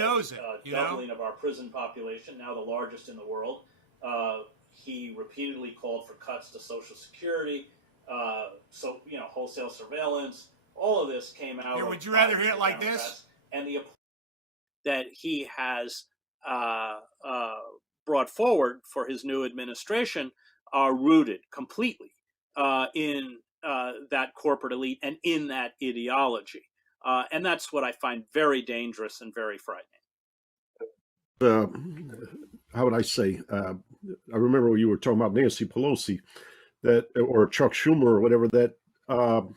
doubling of our prison population, now the largest in the world. He repeatedly called for cuts to Social Security, wholesale surveillance. All of this came out. Here, would you rather hear it like this? And the that he has brought forward for his new administration are rooted completely in that corporate elite and in that ideology. And that's what I find very dangerous and very frightening. How would I say? I remember when you were talking about Nancy Pelosi, or Chuck Schumer or whatever, that or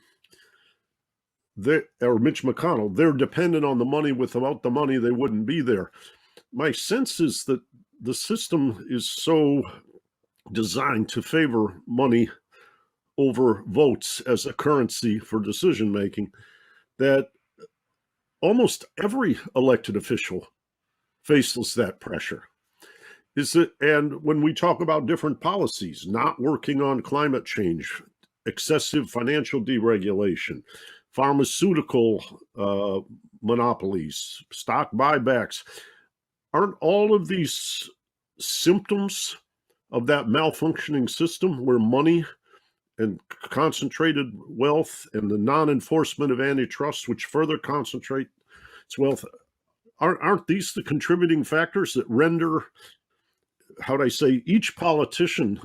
Mitch McConnell, they're dependent on the money. Without the money, they wouldn't be there. My sense is that the system is so designed to favor money over votes as a currency for decision making that almost every elected official faces that pressure. And when we talk about different policies, not working on climate change, excessive financial deregulation, pharmaceutical monopolies, stock buybacks, aren't all of these symptoms of that malfunctioning system where money and concentrated wealth and the non-enforcement of antitrust, which further concentrates wealth, aren't these the contributing factors that render, how would I say, each politician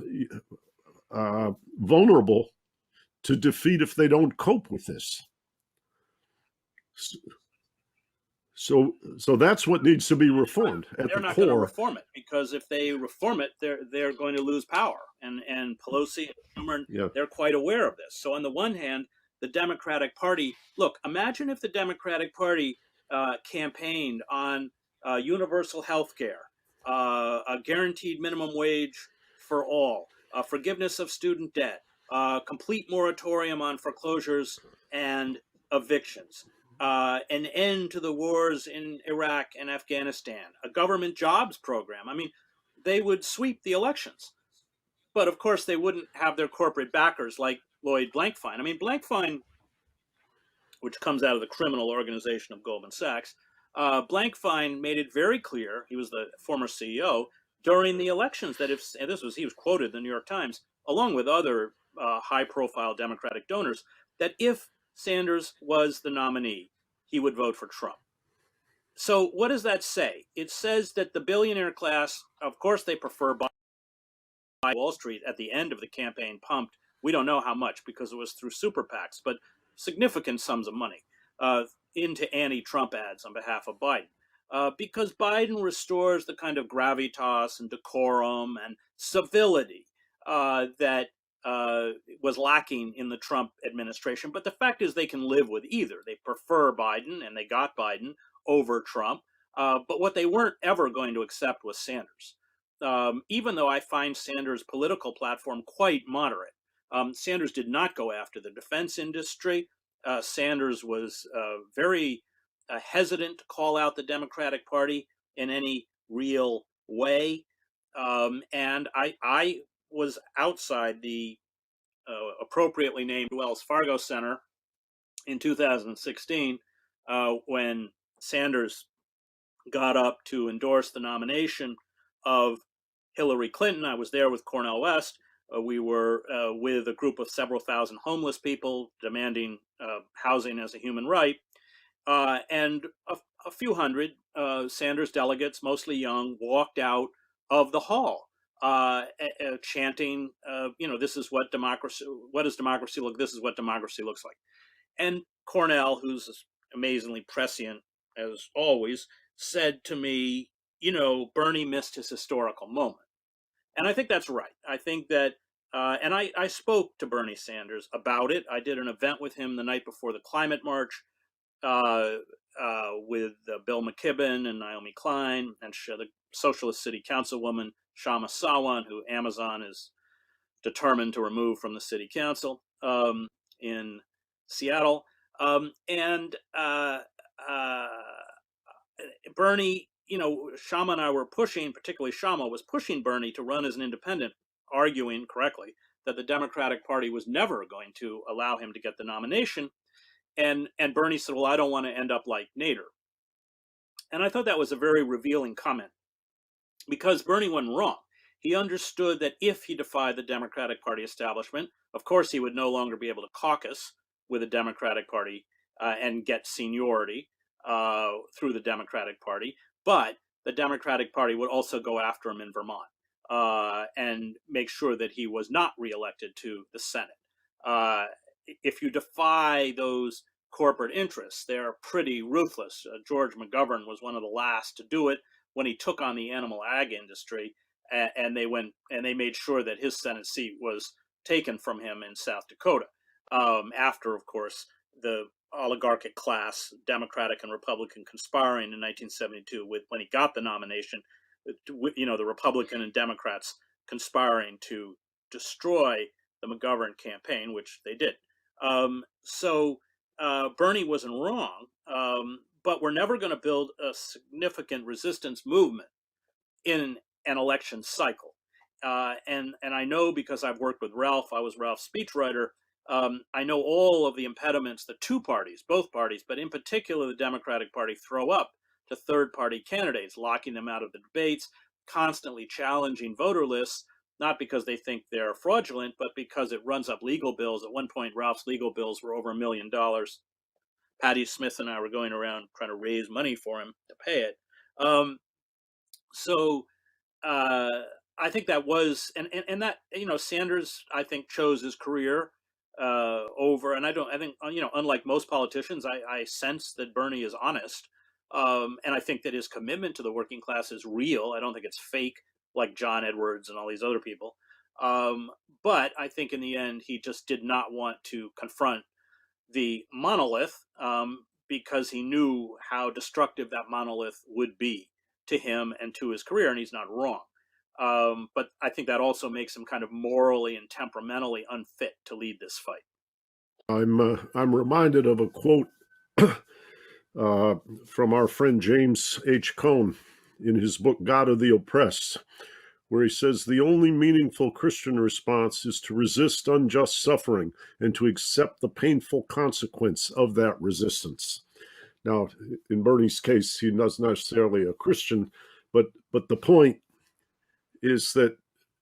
vulnerable to defeat if they don't cope with this? So that's what needs to be reformed at the core. They're not going to reform it, because if they reform it, they're going to lose power. And Pelosi and Schumer, they're quite aware of this. So on the one hand, the Democratic Party, look, imagine if the Democratic Party campaigned on universal health care, a guaranteed minimum wage for all, forgiveness of student debt, complete moratorium on foreclosures and evictions, an end to the wars in Iraq and Afghanistan, a government jobs program. I mean, they would sweep the elections. But of course, they wouldn't have their corporate backers like Lloyd Blankfein. I mean, Blankfein, which comes out of the criminal organization of Goldman Sachs, Blankfein made it very clear, he was the former CEO, during the elections that if, and he was quoted in the New York Times, along with other high-profile Democratic donors, that if Sanders was the nominee, he would vote for Trump. So what does that say? It says that the billionaire class, of course, they prefer Wall Street at the end of the campaign pumped. We don't know how much because it was through super PACs, but significant sums of money into anti-Trump ads on behalf of Biden. Because Biden restores the kind of gravitas and decorum and civility that was lacking in the Trump administration. But the fact is they can live with either. They prefer Biden, and they got Biden over Trump. But what they weren't ever going to accept was Sanders. Even though I find Sanders' political platform quite moderate. Sanders did not go after the defense industry. Sanders was very hesitant to call out the Democratic Party in any real way. And I was outside the appropriately named Wells Fargo Center in 2016 when Sanders got up to endorse the nomination of Hillary Clinton. I was there with Cornel West. We were with a group of several thousand homeless people demanding housing as a human right. And a few hundred Sanders delegates, mostly young, walked out of the hall chanting, this is what does democracy look? This is what democracy looks like. And Cornell, who's amazingly prescient as always, said to me, Bernie missed his historical moment. And I think that's right. I think that, and I spoke to Bernie Sanders about it. I did an event with him the night before the climate march with Bill McKibben and Naomi Klein and the socialist city councilwoman, Shama Sawan, who Amazon is determined to remove from the city council in Seattle. Bernie, Shama and I were pushing, particularly Shama was pushing Bernie to run as an independent, arguing correctly that the Democratic Party was never going to allow him to get the nomination. And Bernie said, well, I don't want to end up like Nader. And I thought that was a very revealing comment because Bernie went wrong. He understood that if he defied the Democratic Party establishment, of course, he would no longer be able to caucus with the Democratic Party and get seniority through the Democratic Party. But the Democratic Party would also go after him in Vermont and make sure that he was not reelected to the Senate. If you defy those corporate interests, they're pretty ruthless. George McGovern was one of the last to do it when he took on the animal ag industry, and they made sure that his Senate seat was taken from him in South Dakota. After, of course, the oligarchic class, Democratic and Republican, conspiring in 1972 when he got the nomination, the Republican and Democrats conspiring to destroy the McGovern campaign, which they did. So Bernie wasn't wrong, but we're never going to build a significant resistance movement in an election cycle. And I know because I've worked with Ralph, I was Ralph's speechwriter, I know all of the impediments that both parties, but in particular the Democratic Party throw up to third-party candidates, locking them out of the debates, constantly challenging voter lists, not because they think they're fraudulent, but because it runs up legal bills. At one point, Ralph's legal bills were over $1 million. Patty Smith and I were going around trying to raise money for him to pay it. I think that was, and that, Sanders, I think, chose his career over, and I think, unlike most politicians, I sense that Bernie is honest. And I think that his commitment to the working class is real. I don't think it's fake like John Edwards and all these other people. But I think in the end, he just did not want to confront the monolith because he knew how destructive that monolith would be to him and to his career, and he's not wrong. But I think that also makes him kind of morally and temperamentally unfit to lead this fight. I'm reminded of a quote from our friend James H. Cone in his book, God of the Oppressed, where he says, the only meaningful Christian response is to resist unjust suffering and to accept the painful consequence of that resistance. Now, in Bernie's case, he not necessarily a Christian, but the point is that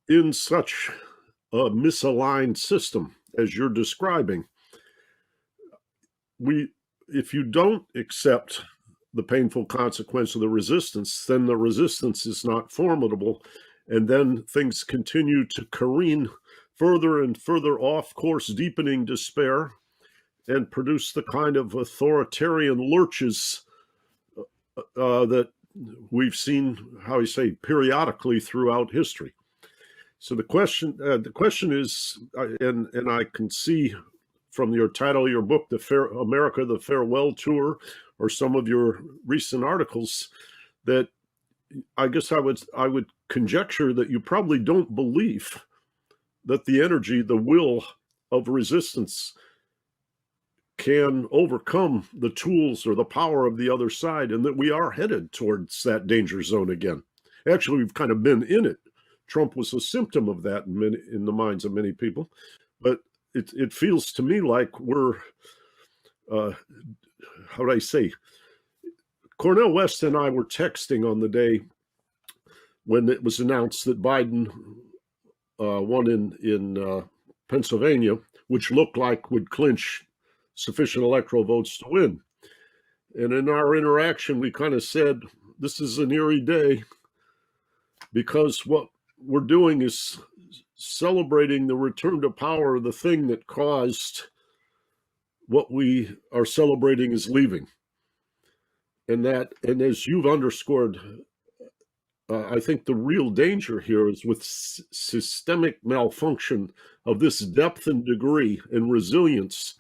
in such a misaligned system as you're describing, if you don't accept the painful consequence of the resistance, then the resistance is not formidable, and then things continue to careen further and further off course, deepening despair, and produce the kind of authoritarian lurches that we've seen, how you say, periodically throughout history. So the question is, and I can see from your title of your book, America, the Farewell Tour, or some of your recent articles, that I guess I would conjecture that you probably don't believe that the energy, the will of resistance can overcome the tools or the power of the other side, and that we are headed towards that danger zone again. Actually, we've kind of been in it. Trump was a symptom of that in the minds of many people, but it feels to me like we're, how do I say, Cornel West and I were texting on the day when it was announced that Biden won in Pennsylvania, which looked like would clinch sufficient electoral votes to win. And in our interaction, we kind of said, this is an eerie day, because what we're doing is celebrating the return to power of the thing that caused what we are celebrating is leaving. And as you've underscored, I think the real danger here is with systemic malfunction of this depth and degree and resilience.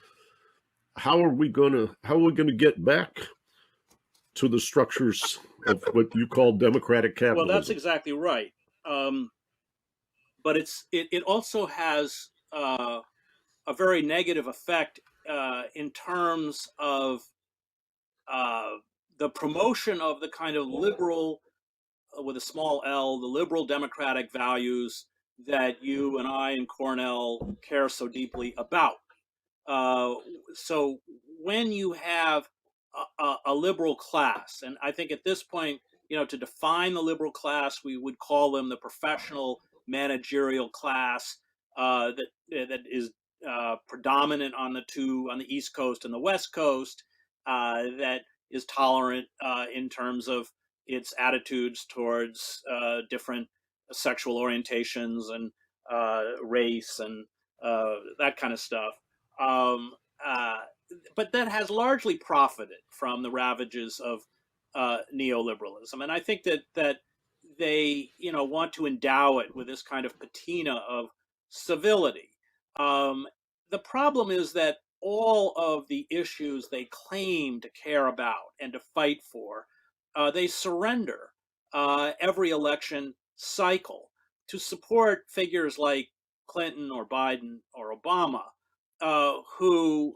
How are we going to get back to the structures of what you call democratic capitalism? Well, that's exactly right. But it also has a very negative effect in terms of the promotion of the kind of liberal, with a small L, the liberal democratic values that you and I and Cornell care so deeply about. So when you have a liberal class, and I think at this point, to define the liberal class, we would call them the professional managerial class that is predominant on the East Coast and the West Coast, that is tolerant in terms of its attitudes towards different sexual orientations and race and that kind of stuff. But that has largely profited from the ravages of neoliberalism, and I think that they want to endow it with this kind of patina of civility. The problem is that all of the issues they claim to care about and to fight for, they surrender every election cycle to support figures like Clinton or Biden or Obama, who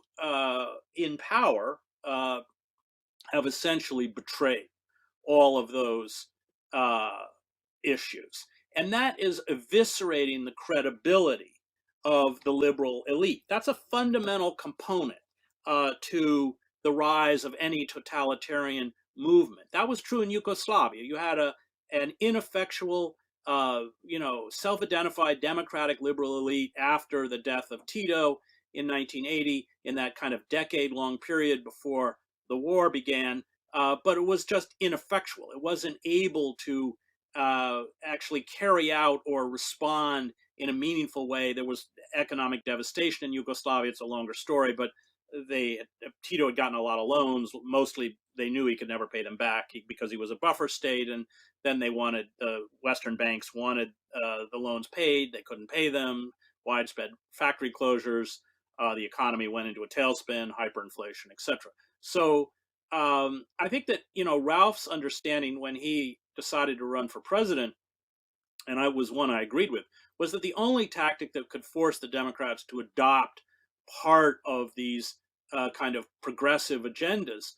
in power have essentially betrayed all of those issues. And that is eviscerating the credibility of the liberal elite. That's a fundamental component to the rise of any totalitarian movement. That was true in Yugoslavia. You had an ineffectual, self-identified democratic liberal elite after the death of Tito in 1980, in that kind of decade-long period before the war began, but it was just ineffectual. It wasn't able to actually carry out or respond in a meaningful way. There was economic devastation in Yugoslavia. It's a longer story, but Tito had gotten a lot of loans. Mostly they knew he could never pay them back because he was a buffer state, and then the Western banks wanted the loans paid. They couldn't pay them. Widespread factory closures. The economy went into a tailspin, hyperinflation, etc. So I think that Ralph's understanding when he decided to run for president, and I was one I agreed with, was that the only tactic that could force the Democrats to adopt part of these kind of progressive agendas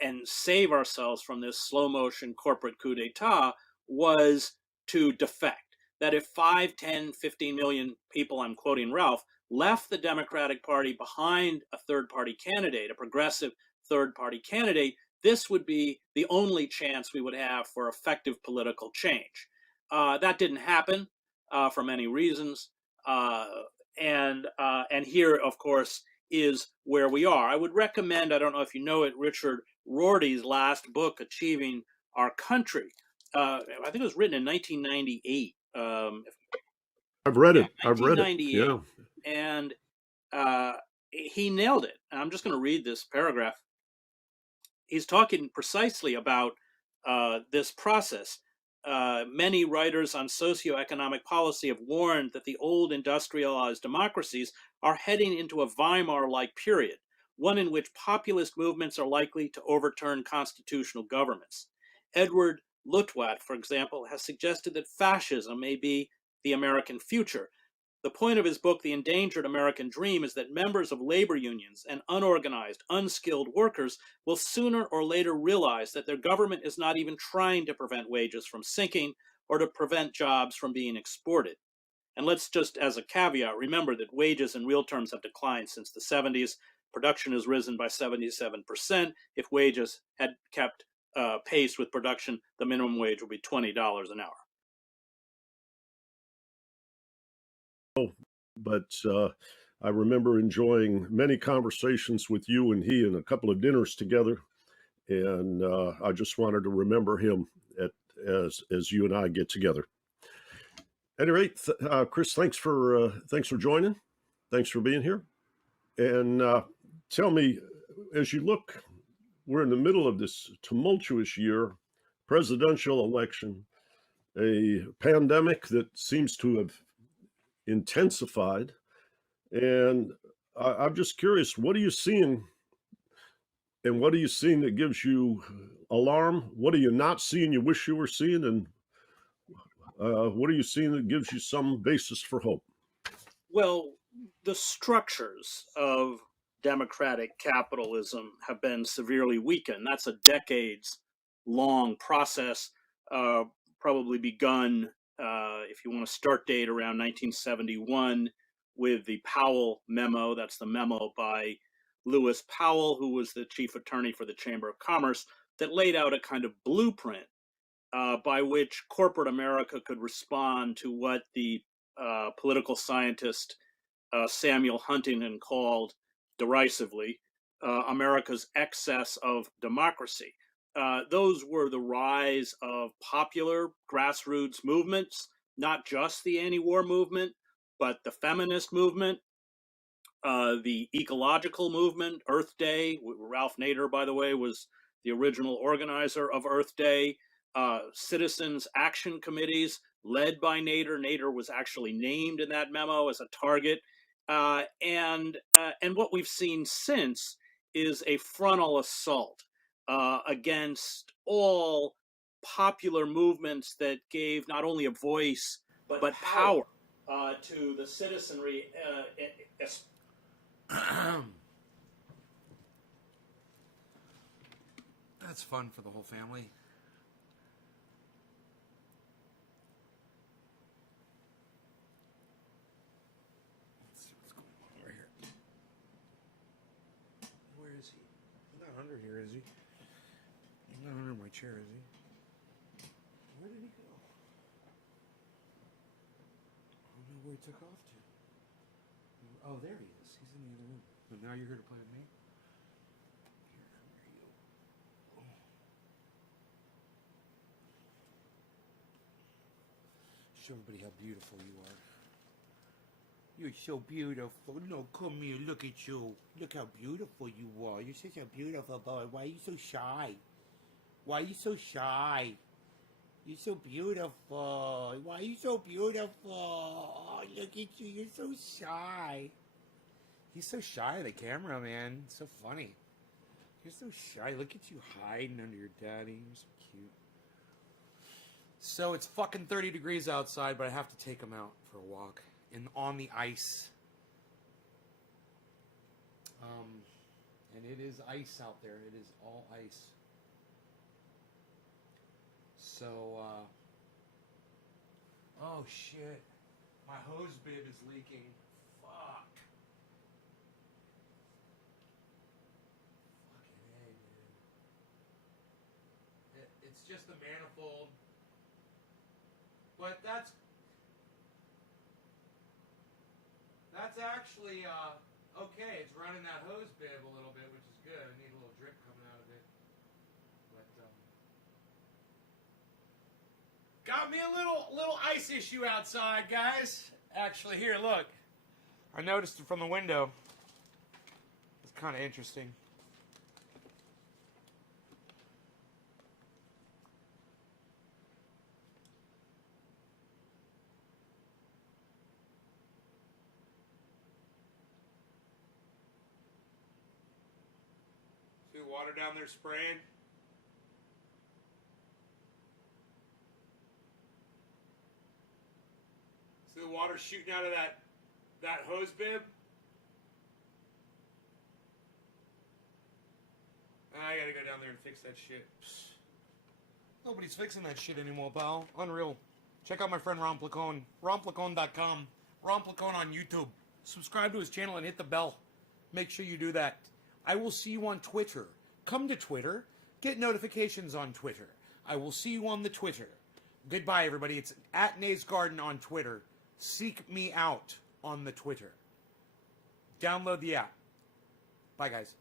and save ourselves from this slow motion corporate coup d'etat was to defect. That if 5, 10, 15 million people, I'm quoting Ralph, left the Democratic Party behind a third party candidate, a progressive third-party candidate, this would be the only chance we would have for effective political change. That didn't happen for many reasons, and here, of course, is where we are. I would recommend, I don't know if you know it, Richard Rorty's last book, Achieving Our Country. I think it was written in 1998. I've read Yeah, it. I've read it. 1998. Yeah. And he nailed it. And I'm just going to read this paragraph. He's talking precisely about this process. Many writers on socioeconomic policy have warned that the old industrialized democracies are heading into a Weimar-like period, one in which populist movements are likely to overturn constitutional governments. Edward Lutwat, for example, has suggested that fascism may be the American future. The point of his book, The Endangered American Dream, is that members of labor unions and unorganized, unskilled workers will sooner or later realize that their government is not even trying to prevent wages from sinking or to prevent jobs from being exported. And let's just, as a caveat, remember that wages in real terms have declined since the 70s. Production has risen by 77%. If wages had kept pace with production, the minimum wage would be $20 an hour. But I remember enjoying many conversations with you and he and a couple of dinners together. And I just wanted to remember him as you and I get together. At any rate, Chris, thanks for joining. Thanks for being here. And tell me, as you look, we're in the middle of this tumultuous year, presidential election, a pandemic that seems to have intensified. And I'm just curious, what are you seeing? And what are you seeing that gives you alarm? What are you not seeing you wish you were seeing? And what are you seeing that gives you some basis for hope? Well, the structures of democratic capitalism have been severely weakened. That's a decades-long process, probably begun, if you want to start date, around 1971 with the Powell memo. That's the memo by Lewis Powell, who was the chief attorney for the Chamber of Commerce, that laid out a kind of blueprint by which corporate America could respond to what the political scientist Samuel Huntington called derisively America's excess of democracy. Those were the rise of popular grassroots movements, not just the anti-war movement, but the feminist movement, the ecological movement, Earth Day. Ralph Nader, by the way, was the original organizer of Earth Day. Citizens action committees led by Nader. Nader was actually named in that memo as a target. And what we've seen since is a frontal assault against all popular movements that gave not only a voice but power to the citizenry. That's fun for the whole family. Let's see what's going on over here. Where is he? He's not under here, is he? He's not under my chair, is he? Where did he go? I don't know where he took off to. Oh, there he is. He's in the other room. So now you're here to play with me? Here, come here, you. Show everybody how beautiful you are. You're so beautiful. No, come here. Look at you. Look how beautiful you are. You're such a beautiful boy. Why are you so shy? Why are you so shy? You're so beautiful. Why are you so beautiful? Oh, look at you. You're so shy. He's so shy of the camera, man. It's so funny. You're so shy. Look at you hiding under your daddy. You're so cute. So it's fucking 30 degrees outside, but I have to take him out for a walk on the ice. And it is ice out there. It is all ice. So, oh shit. My hose bib is leaking. Fuck. Fucking A. It's just the manifold. But that's actually okay. It's running that hose bib a little bit, which is good. I need a little drip coming out of it. But got me a little ice issue outside, guys. Actually, here, look. I noticed it from the window. It's kind of interesting. See the water down there spraying? See the water shooting out of that hose bib? I gotta go down there and fix that shit. Psst. Nobody's fixing that shit anymore, pal. Unreal. Check out my friend Ron Placone. RonPlacone.com. Ron Placone on YouTube. Subscribe to his channel and hit the bell. Make sure you do that. I will see you on Twitter. Come to Twitter. Get notifications on Twitter. I will see you on the Twitter. Goodbye, everybody. It's at Nays Garden on Twitter. Seek me out on the Twitter. Download the app. Bye, guys.